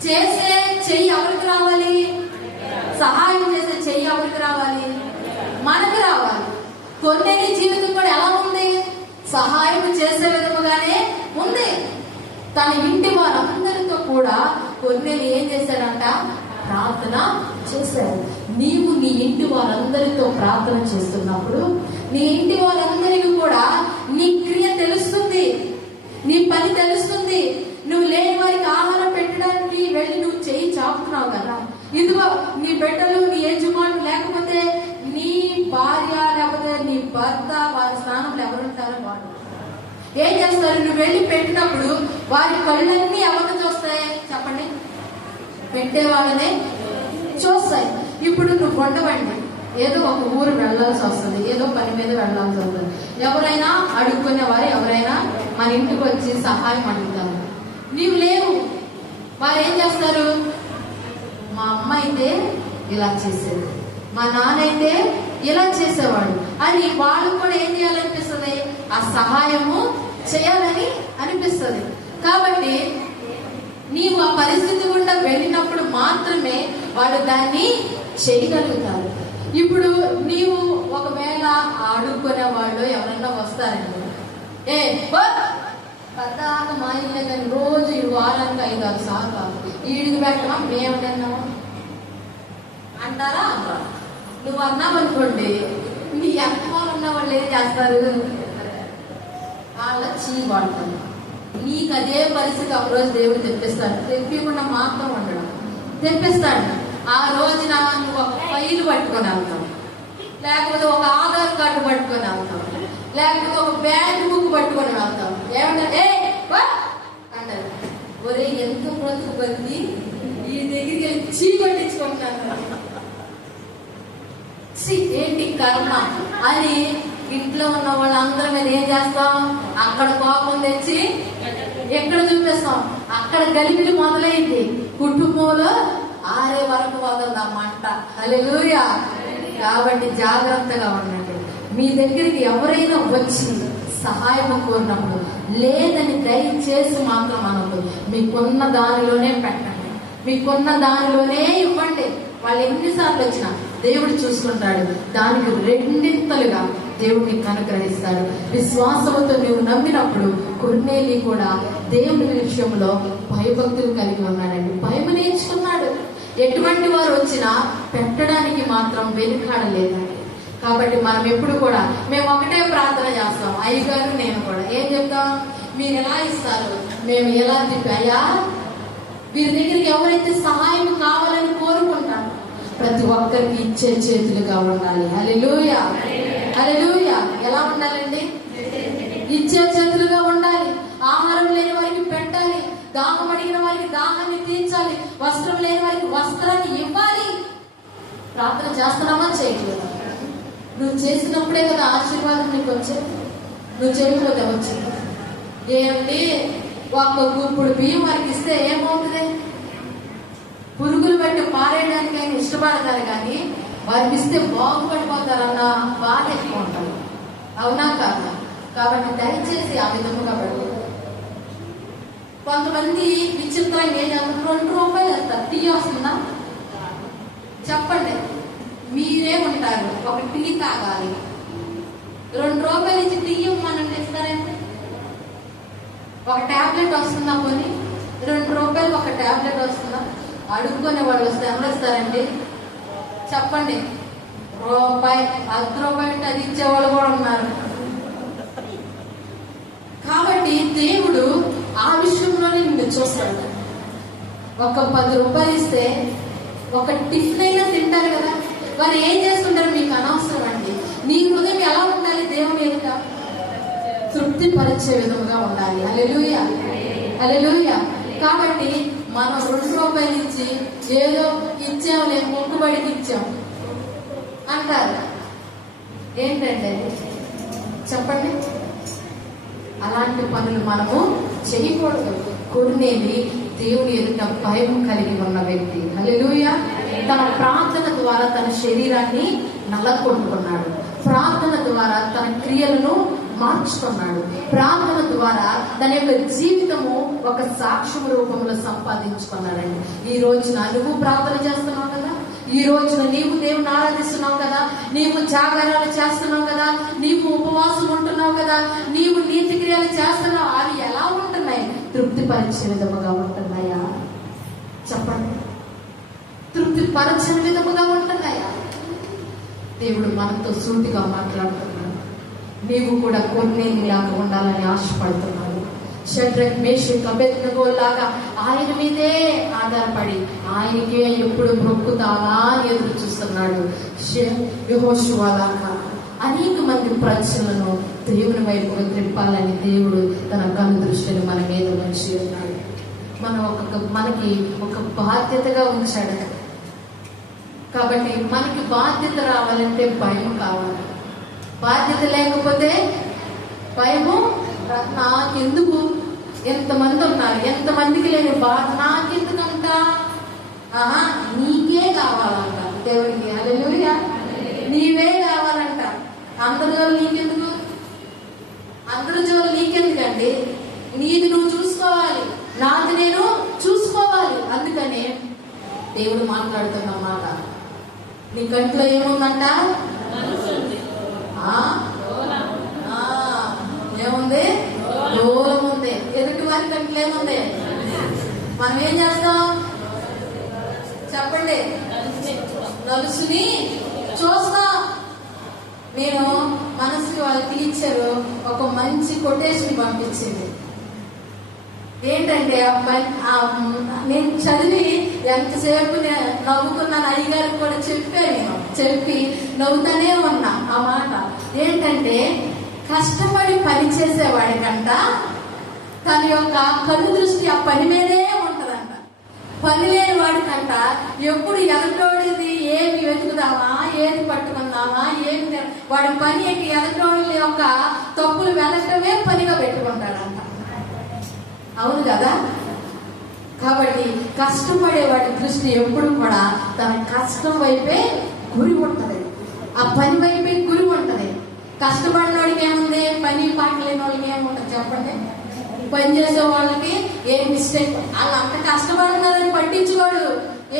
చేసే చెయ్యి ఎవరికి రావాలి? సహాయం చేసే చెయ్యి ఎవరికి రావాలి? మనకు రావాలి. కొన్నేళ్ళ జీవితం కూడా ఎలా ఉంది? సహాయం చేసే విధముగానే ఉంది. తన ఇంటి వారందరితో కూడా కొన్నేళ్ళు ఏం చేశాడంట? ప్రార్థన చేశాడు. నీవు నీ ఇంటి వారందరితో ప్రార్థన చేస్తున్నప్పుడు నీ ఇంటి వారందరికీ కూడా నీ క్రియ తెలుస్తుంది, నీ పని తెలుస్తుంది. నువ్వు లేని వారికి ఆహారం పెట్టడానికి వెళ్ళి నువ్వు చేయి చాపుతున్నావు కదా. ఇదిగో నీ బిడ్డలు, నీ యజమానులు, లేకపోతే నీ భార్య, లేకపోతే నీ భర్త, వారి స్థానంలో ఎవరుంటారో వాడు ఏం చేస్తారు? నువ్వు వెళ్ళి పెట్టినప్పుడు వారి కళ్ళన్నీ ఎవరిని చూస్తాయి? చెప్పండి. పెట్టేవాళ్ళనే చూస్తాయి. ఇప్పుడు నువ్వు వండవండి, ఏదో ఒక ఊరు వెళ్ళాల్సి వస్తుంది, ఏదో పని మీద వెళ్ళాల్సి వస్తుంది. ఎవరైనా అడుక్కునే వారు ఎవరైనా మన ఇంటికి వచ్చి సహాయం అడుగుతారు. నీవు లేవు, వారు ఏం చేస్తారు? మా అమ్మ అయితే ఇలా చేసేది, మా నాన్న అయితే ఇలా చేసేవాడు అని వాళ్ళు కూడా ఏం చేయాలనిపిస్తుంది? ఆ సహాయము చేయాలని అనిపిస్తుంది. కాబట్టి నీవు ఆ పరిస్థితి గుండా వెళ్ళినప్పుడు మాత్రమే వాళ్ళు దాన్ని చేయగలుగుతారు. ఇప్పుడు నీవు ఒకవేళ అడుక్కునే వాళ్ళు ఎవరన్నా వస్తారండి, పద్దాక మా ఇల్లే కానీ రోజు ఈ వారానికి 5-6 సార్లు ఈడికి పెట్టమా మేము తిన్నామా అంటారా? నువ్వు అన్నావనుకోండి, నీ అర్థాలు ఉన్న వాళ్ళు ఏం చేస్తారు? వాళ్ళ చీవాడతారు. నీకు అదే పరిస్థితి ఒకరోజు దేవుడు తెప్పిస్తాడు. తెప్పికుండా మాత్రం ఉండడం తెప్పిస్తాడు. ఆ రోజున నువ్వు ఒక ఫైల్ పట్టుకొని వెళ్తావు, లేకపోతే ఒక ఆధార్ కార్డు పట్టుకొని వెళ్తావు, లేకపోతే ఒక బ్యాంక్ బుక్ పట్టుకొని వెళ్తావు. ఏమంటారు? అంటారు, ఒరే ఎంత బ్రతుకు బతికి ఈ దగ్గరికి వెళ్ళి చీ కొట్టించుకుంటున్నాను, ఏంటి కర్మ అని ఇంట్లో ఉన్న వాళ్ళందరి మీద ఏం చేస్తాం? అక్కడ కోపం తెచ్చి ఎక్కడ చూపిస్తాం? అక్కడ గలిబిలి మొదలైంది. కుటుంబంలో ఆరే వరకు వదలదా మంట. హల్లెలూయా. కాబట్టి జాగ్రత్తగా ఉండండి. మీ దగ్గరికి ఎవరైనా వచ్చి సహాయం కోరినప్పుడు లేదని దయచేసి మాత్రం అనదు. మీకున్న దానిలోనే పెట్టండి, మీకున్న దానిలోనే ఇవ్వండి. వాళ్ళు ఎన్నిసార్లు వచ్చినా దేవుడు చూసుకుంటాడు. దానికి 2 దేవుడు నీకు అనుగ్రహిస్తాడు. విశ్వాసంతో నువ్వు నమ్మినప్పుడు కొర్నేలి కూడా దేవుడి విషయంలో భయభక్తులు కలిగి ఉన్నాడండి. భయం నేర్చుకున్నాడు. ఎటువంటి వారు వచ్చినా పెట్టడానికి మాత్రం వెనుకాడలేదండి. కాబట్టి మనం ఎప్పుడు కూడా మేము ఒకటే ప్రార్థన చేస్తాం. అయ్యగారు నేను కూడా ఏం చెప్తాం? మీరు ఎలా ఇస్తారు, మేము ఎలా అయ్యా వీరి దగ్గరికి ఎవరైతే సహాయం కావాలని కోరుకుంటాం ప్రతి ఒక్కరికి ఇచ్చే చేతులుగా ఉండాలి. హల్లెలూయా, హల్లెలూయా. ఎలా ఉండాలండి? ఇచ్చే చేతులుగా ఉండాలి. ఆహారం లేని వారికి పెట్టాలి, దాహం అడిగిన వారికి దాహాన్ని తీర్చాలి, వస్త్రం లేని వారికి వస్త్రాన్ని ఇవ్వాలి. ప్రార్థన చేస్తున్నామా? చేయట్లేదు. నువ్వు చేసినప్పుడే కదా ఆశీర్వాదం నీకు వచ్చేది. నువ్వు చేయకపోతే వచ్చింది ఏమిటి? ఒక్క గుప్పుడు బియ్యం వారికి ఇస్తే ఏమవుతుంది? పురుగులు పెట్టి పారేయడానికి ఆయన ఇష్టపడతారు, కానీ వారికి ఇస్తే బాగుపడిపోతారన్న బాధ ఎక్కువ ఉంటారు. అవునా కాదా? కాబట్టి దయచేసి ఆ విధముగా పెట్టు. కొంతమంది విచిత్రంగా ఏం చేస్తారు? 2 రూపాయలు వేస్తారు. టీ వస్తుందా? చెప్పండి, మీరే ఉంటారు. ఒక టీ తాగాలి, 2 రూపాయలు ఇచ్చి టీ ఇవ్వమనండి, ఇస్తారంటే? ఒక ట్యాబ్లెట్ వస్తుందా? కొని 2 రూపాయలు ఒక ట్యాబ్లెట్ వస్తుందా? అడుక్కునే వాళ్ళు వస్తే ఎంత ఇస్తారండి? చెప్పండి. రూపాయి, 10 రూపాయలకి అది ఇచ్చేవాళ్ళు కూడా ఉన్నారు. కాబట్టి దేవుడు ఆ విషయంలోనే నిన్ను చూస్తాడు. ఒక 10 రూపాయలు ఇస్తే ఒక టిఫిన్ అయినా తింటారు కదా. వారు ఏం చేసుకుంటారు మీకు అనవసరం అండి. నీ హృదయం ఎలా ఉండాలి? దేవుని ఎదుట తృప్తి పరిచే విధంగా ఉండాలి. హల్లెలూయా, హల్లెలూయా. కాబట్టి మనం 2 రూపాయలు ఇచ్చి ఏదో ఇచ్చాంలే, మొక్కుబడికి ఇచ్చాం అంటారు. ఏంటంటే చెప్పండి, అలాంటి పనులు మనము చేయకూడదు. కొర్నేలి దేవుని ఎదుట భయం కలిగి ఉన్న వ్యక్తి. హల్లెలూయా. తన ప్రార్థన ద్వారా తన శరీరాన్ని నలగొట్టుకున్నాడు. ప్రార్థన ద్వారా తన క్రియలను మార్చుకున్నాడు. ప్రార్థన ద్వారా తన యొక్క జీవితము ఒక సాక్ష్యం రూపంలో సంపాదించుకున్నాడండి. ఈ రోజున నువ్వు ప్రార్థన చేస్తున్నావు కదా, ఈ రోజున నీవు దేవుని ఆరాధిస్తున్నావు కదా, నీవు జాగరణలు చేస్తున్నావు కదా, నీవు ఉపవాసం ఉంటున్నావు కదా, నీవు నీతి క్రియలు చేస్తున్నావు. అవి ఎలా ఉంటున్నాయి? తృప్తి పరిచే విధముగా ఉంటున్నాయా? చెప్పండి. తృప్తి పరచని విధముగా ఉంటున్నాయా? దేవుడు మనతో సూటిగా మాట్లాడుతున్నాడు. నీవు కూడా కొర్నేలిలాగా ఉండాలని ఆశపడుతున్నాడు. షడ్రక్, మేషక్, అబేద్నెగో లాగా ఆయన మీదే ఆధారపడి ఆయనకే ఎప్పుడు మొక్కుతావా అని ఎదురు చూస్తున్నాడు. యెహోషువ లాగా అనేక మంది ప్రజలను దేవుని వైపు త్రిప్పాలని దేవుడు తన కను దృష్టిని మన మీద ఉంచి ఉన్నాడు. మనకి ఒక బాధ్యతగా ఉంచాడు. కాబట్టి మనకి బాధ్యత రావాలంటే భయం కావాలి. బాధ్యత లేకపోతే భయము నాకెందుకు, ఎంతమంది ఉన్నారు, ఎంతమందికి లేని బాధ నాకెందుకంట, నీకే కావాలంట దేవుడికి. హల్లెలూయా. నీవే కావాలంట. అందరి జోలు నీకెందుకు, అందరి జోలు నీకెందుకండి? నీది నువ్వు చూసుకోవాలి, నాది నేను చూసుకోవాలి. అందుకనే దేవుడు మాట్లాడుతున్న మాట, నీ కంట్లో ఏముందంట? ఏముంది? దూరం ఉంది. ఎదుటి వారి కంట్లో ఏముంది? మనం ఏం చేస్తాం చెప్పండి? నలుసుని చూస్తాం. నేను మనసుకి వాళ్ళు టీచరు ఒక మంచి కొటేషన్ పంపించింది. ఏంటంటే నేను చదివి ఎంతసేపు నవ్వుకున్నాను, అయ్యగారికి కూడా నేను చెప్పి నవ్వుతానే ఉన్నా. ఆ మాట ఏంటంటే, కష్టపడి పని చేసేవాడికంట తన యొక్క కన్ను దృష్టి ఆ పని మీదే ఉంటదంట. పని లేని వాడికంట ఎప్పుడు ఎదటోడిది ఏమి వెతుకుదామా, ఏది పట్టుకుందామా, ఏమి వాడి పని ఎదటోడి యొక్క తప్పులు వెతకటమే పనిగా పెట్టుకుంటాడంట. అవును కదా? కాబట్టి కష్టపడే వాడి దృష్టి ఎప్పుడు కూడా తన కష్టం వైపే గురి ఉంటది, ఆ పని వైపే గురి ఉంటది. కష్టపడిన వాడికి ఏముంది? పని పాట లేని వాళ్ళకి ఏముంటది చెప్పండి? పని చేసే వాళ్ళకి ఏం మిస్టేక్, వాళ్ళు అంత కష్టపడుతున్నారని పట్టించుకోడు.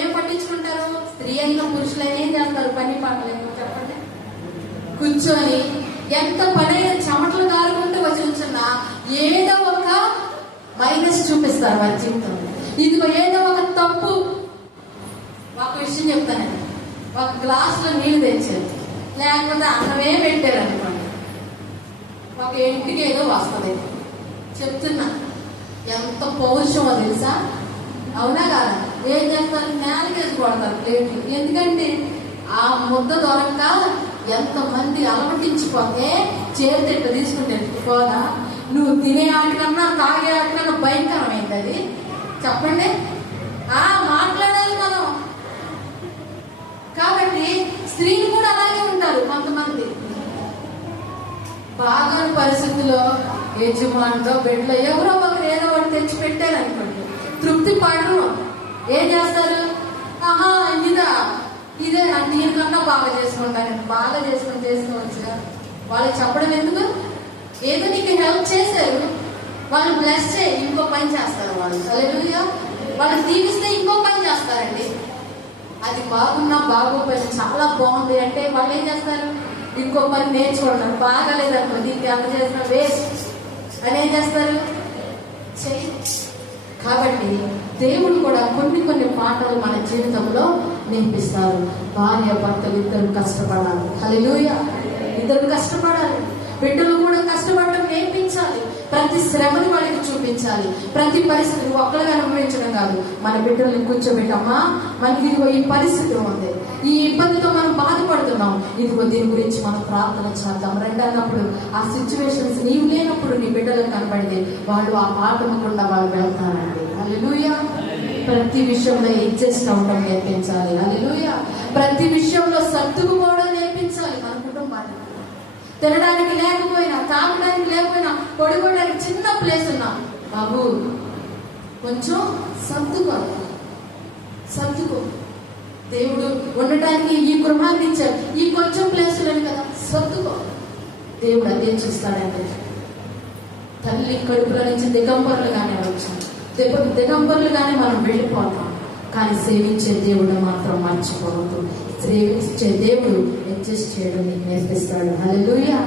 ఏం పట్టించుకుంటారు? స్త్రీ అయినా పురుషులైనా ఏం చేస్తారు? పని పాట లేని చెప్పండి, కూర్చొని ఎంత పనైనా చెమటలు కారుకుంటూ వచ్చున్నా ఏదో ఒక మైనస్ చూపిస్తారు వాళ్ళ జీవితంలో. ఇదిగో ఏదో ఒక తప్పు. ఒక విషయం చెప్తానండి, ఒక గ్లాసులో నీళ్లు తెచ్చారు, లేకపోతే అన్నమే పెట్టారు అనుకోండి, ఒక ఇంటికి ఏదో వస్తుంది. చెప్తున్నా, ఎంత పౌరుషమో తెలుసా? అవునా కాదా? ఏం చేస్తారు? నేలకేసి కొడతారు ప్లేట్లు. ఎందుకంటే ఆ ముద్ద దొరక్క ఎంతమంది అలమటించిపోతే చేతిట్టు తీసుకుంటే పోదా. నువ్వు తినే ఆటకన్నా తాగే ఆటకన్నా భయంకరమైంది అది. చెప్పండి, మాట్లాడాలి మనం. కాబట్టి స్త్రీలు కూడా అలాగే ఉంటారు. కొంతమంది బాగా పరిస్థితుల్లో యజమానిలో బెడ్లో ఎవరో ఒకరు ఏదో ఒకటి తెచ్చి పెట్టారు అనుకోండి, తృప్తి పడరు. ఏం చేస్తారు? ఇదే దీనికన్నా బాగా చేసుకుంటాను, బాగా చేసుకోవచ్చు. వాళ్ళకి చెప్పడం ఎందుకు? ఏదో నీకు హెల్ప్ చేశారు, వాళ్ళు బ్లెస్ చేయి, ఇంకో పని చేస్తారు వాళ్ళు. హల్లెలూయా. వాళ్ళు దీవిస్తే ఇంకో పని చేస్తారండి. అది బాగున్నా బాగోపోయినా చాలా బాగుంది అంటే వాళ్ళు ఏం చేస్తారు? ఇంకో పని నేర్చుకుంటారు. బాగాలేదనుకో, దీనికి ఎంత చేసినా వేస్ట్ అని ఏం చేస్తారు? చెయ్యి. కాబట్టి దేవుడు కూడా కొన్ని పాఠాలు మన జీవితంలో నేర్పిస్తారు. భార్య భర్తలు ఇద్దరు కష్టపడాలి. హల్లెలూయా. ఇద్దరు కష్టపడాలి. బిడ్డలు కూడా కష్టపడడం నేర్పించాలి. ప్రతి శ్రమను వాళ్ళకి చూపించాలి. ప్రతి పరిస్థితిని ఒక్కలుగా అనుభవించడం కాదు. మన బిడ్డల్ని కూర్చోబెట్టమ్మా, మనకి ఇదిగో ఈ పరిస్థితి ఉంది, ఈ ఇబ్బందితో మనం బాధపడుతున్నాం, ఇదిగో దీని గురించి మనం ప్రార్థన చేద్దాం రండి అన్నప్పుడు, ఆ సిచ్యువేషన్స్ నీవు లేనప్పుడు నీ బిడ్డలకు కనబడింది, వాళ్ళు ఆ పాఠమకుండా వాళ్ళు వెళ్తారండి. హల్లెలూయా. ప్రతి విషయంలో అడ్జస్ట్ అవ్వడం నేర్పించాలి. హల్లెలూయా. ప్రతి విషయంలో సర్దుకుపోవడం నేర్పించాలి. మన కుటుంబాన్ని తినడానికి లేకపోయినా, తాగడానికి లేకపోయినా, పడుకోవడానికి చిన్న ప్లేస్ ఉన్నాం, బాబు కొంచెం సర్దుకో. దేవుడు ఉండటానికి ఈ గృహాన్ని ఇచ్చాడు, ఈ కొంచెం ప్లేస్ లేదు కదా, సర్దుకో. దేవుడు అదే చూస్తాడంటే. తల్లి కడుపులో నుంచి దిగంబరులుగానే వచ్చాం, దిగంబరులుగానే మనం వెళ్ళిపోతాం. కానీ సేవించే దేవుడు మాత్రం మర్చిపోవద్దు. సేవించే దేవుడు అడ్జస్ట్ చేయడం నీకు నేర్పిస్తాడు. హల్లెలూయా.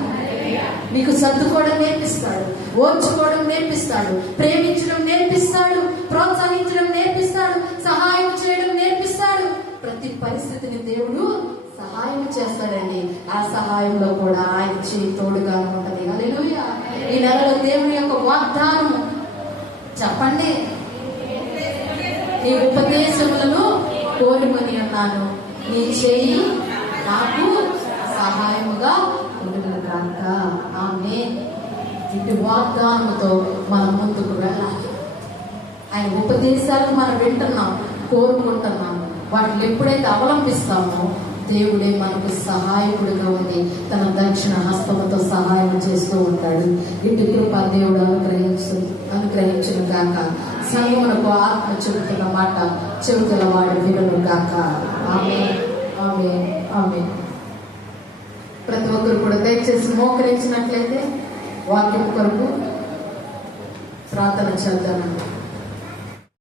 మీకు సర్దుకోవడం నేర్పిస్తాడు, ఓర్చుకోవడం నేర్పిస్తాడు, ప్రేమించడం నేర్పిస్తాడు, ప్రోత్సహించడం నేర్పిస్తాడు, సహాయం చేయడం నేర్పిస్తాడు. ప్రతి పరిస్థితిని దేవుడు సహాయం చేస్తాడండి. ఆ సహాయంలో కూడా ఆయన చేయి తోడుగా ఉంటది. హల్లెలూయా. ఈ నెలలో దేవుని యొక్క వాగ్దానం చెప్పండి, నీ ఉపదేశములను కోరుకొని ఉన్నాను, నీ చేయి నాకు సహాయముగా ఉండును గాక. ఆమేన్. ఇటు వాగ్దానముతో మనం ముందుకు వెళ్ళాలి. ఆయన ఉపదేశాలను మనం వింటున్నాం, కోరుకుంటున్నాం. వాటిని ఎప్పుడైతే అవలంబిస్తామో దేవుడే మనకు సహాయకుడిగా ఉంది తన దక్షిణ హస్తముతో సహాయం చేస్తూ ఉంటాడు. ఇటు కృప దేవుడు అనుగ్రహించిన కాక సంగమునకు ఆత్మ చెబుతున్న మాట చెబుతున్న వాడు వినును కాక. ఆమేన్, ఆమేన్, ఆమేన్. ప్రతి ఒక్కరు కూడా దయచేసి మోకరించినట్లయితే వాక్యం కొరకు ప్రార్థన చేద్దామండి.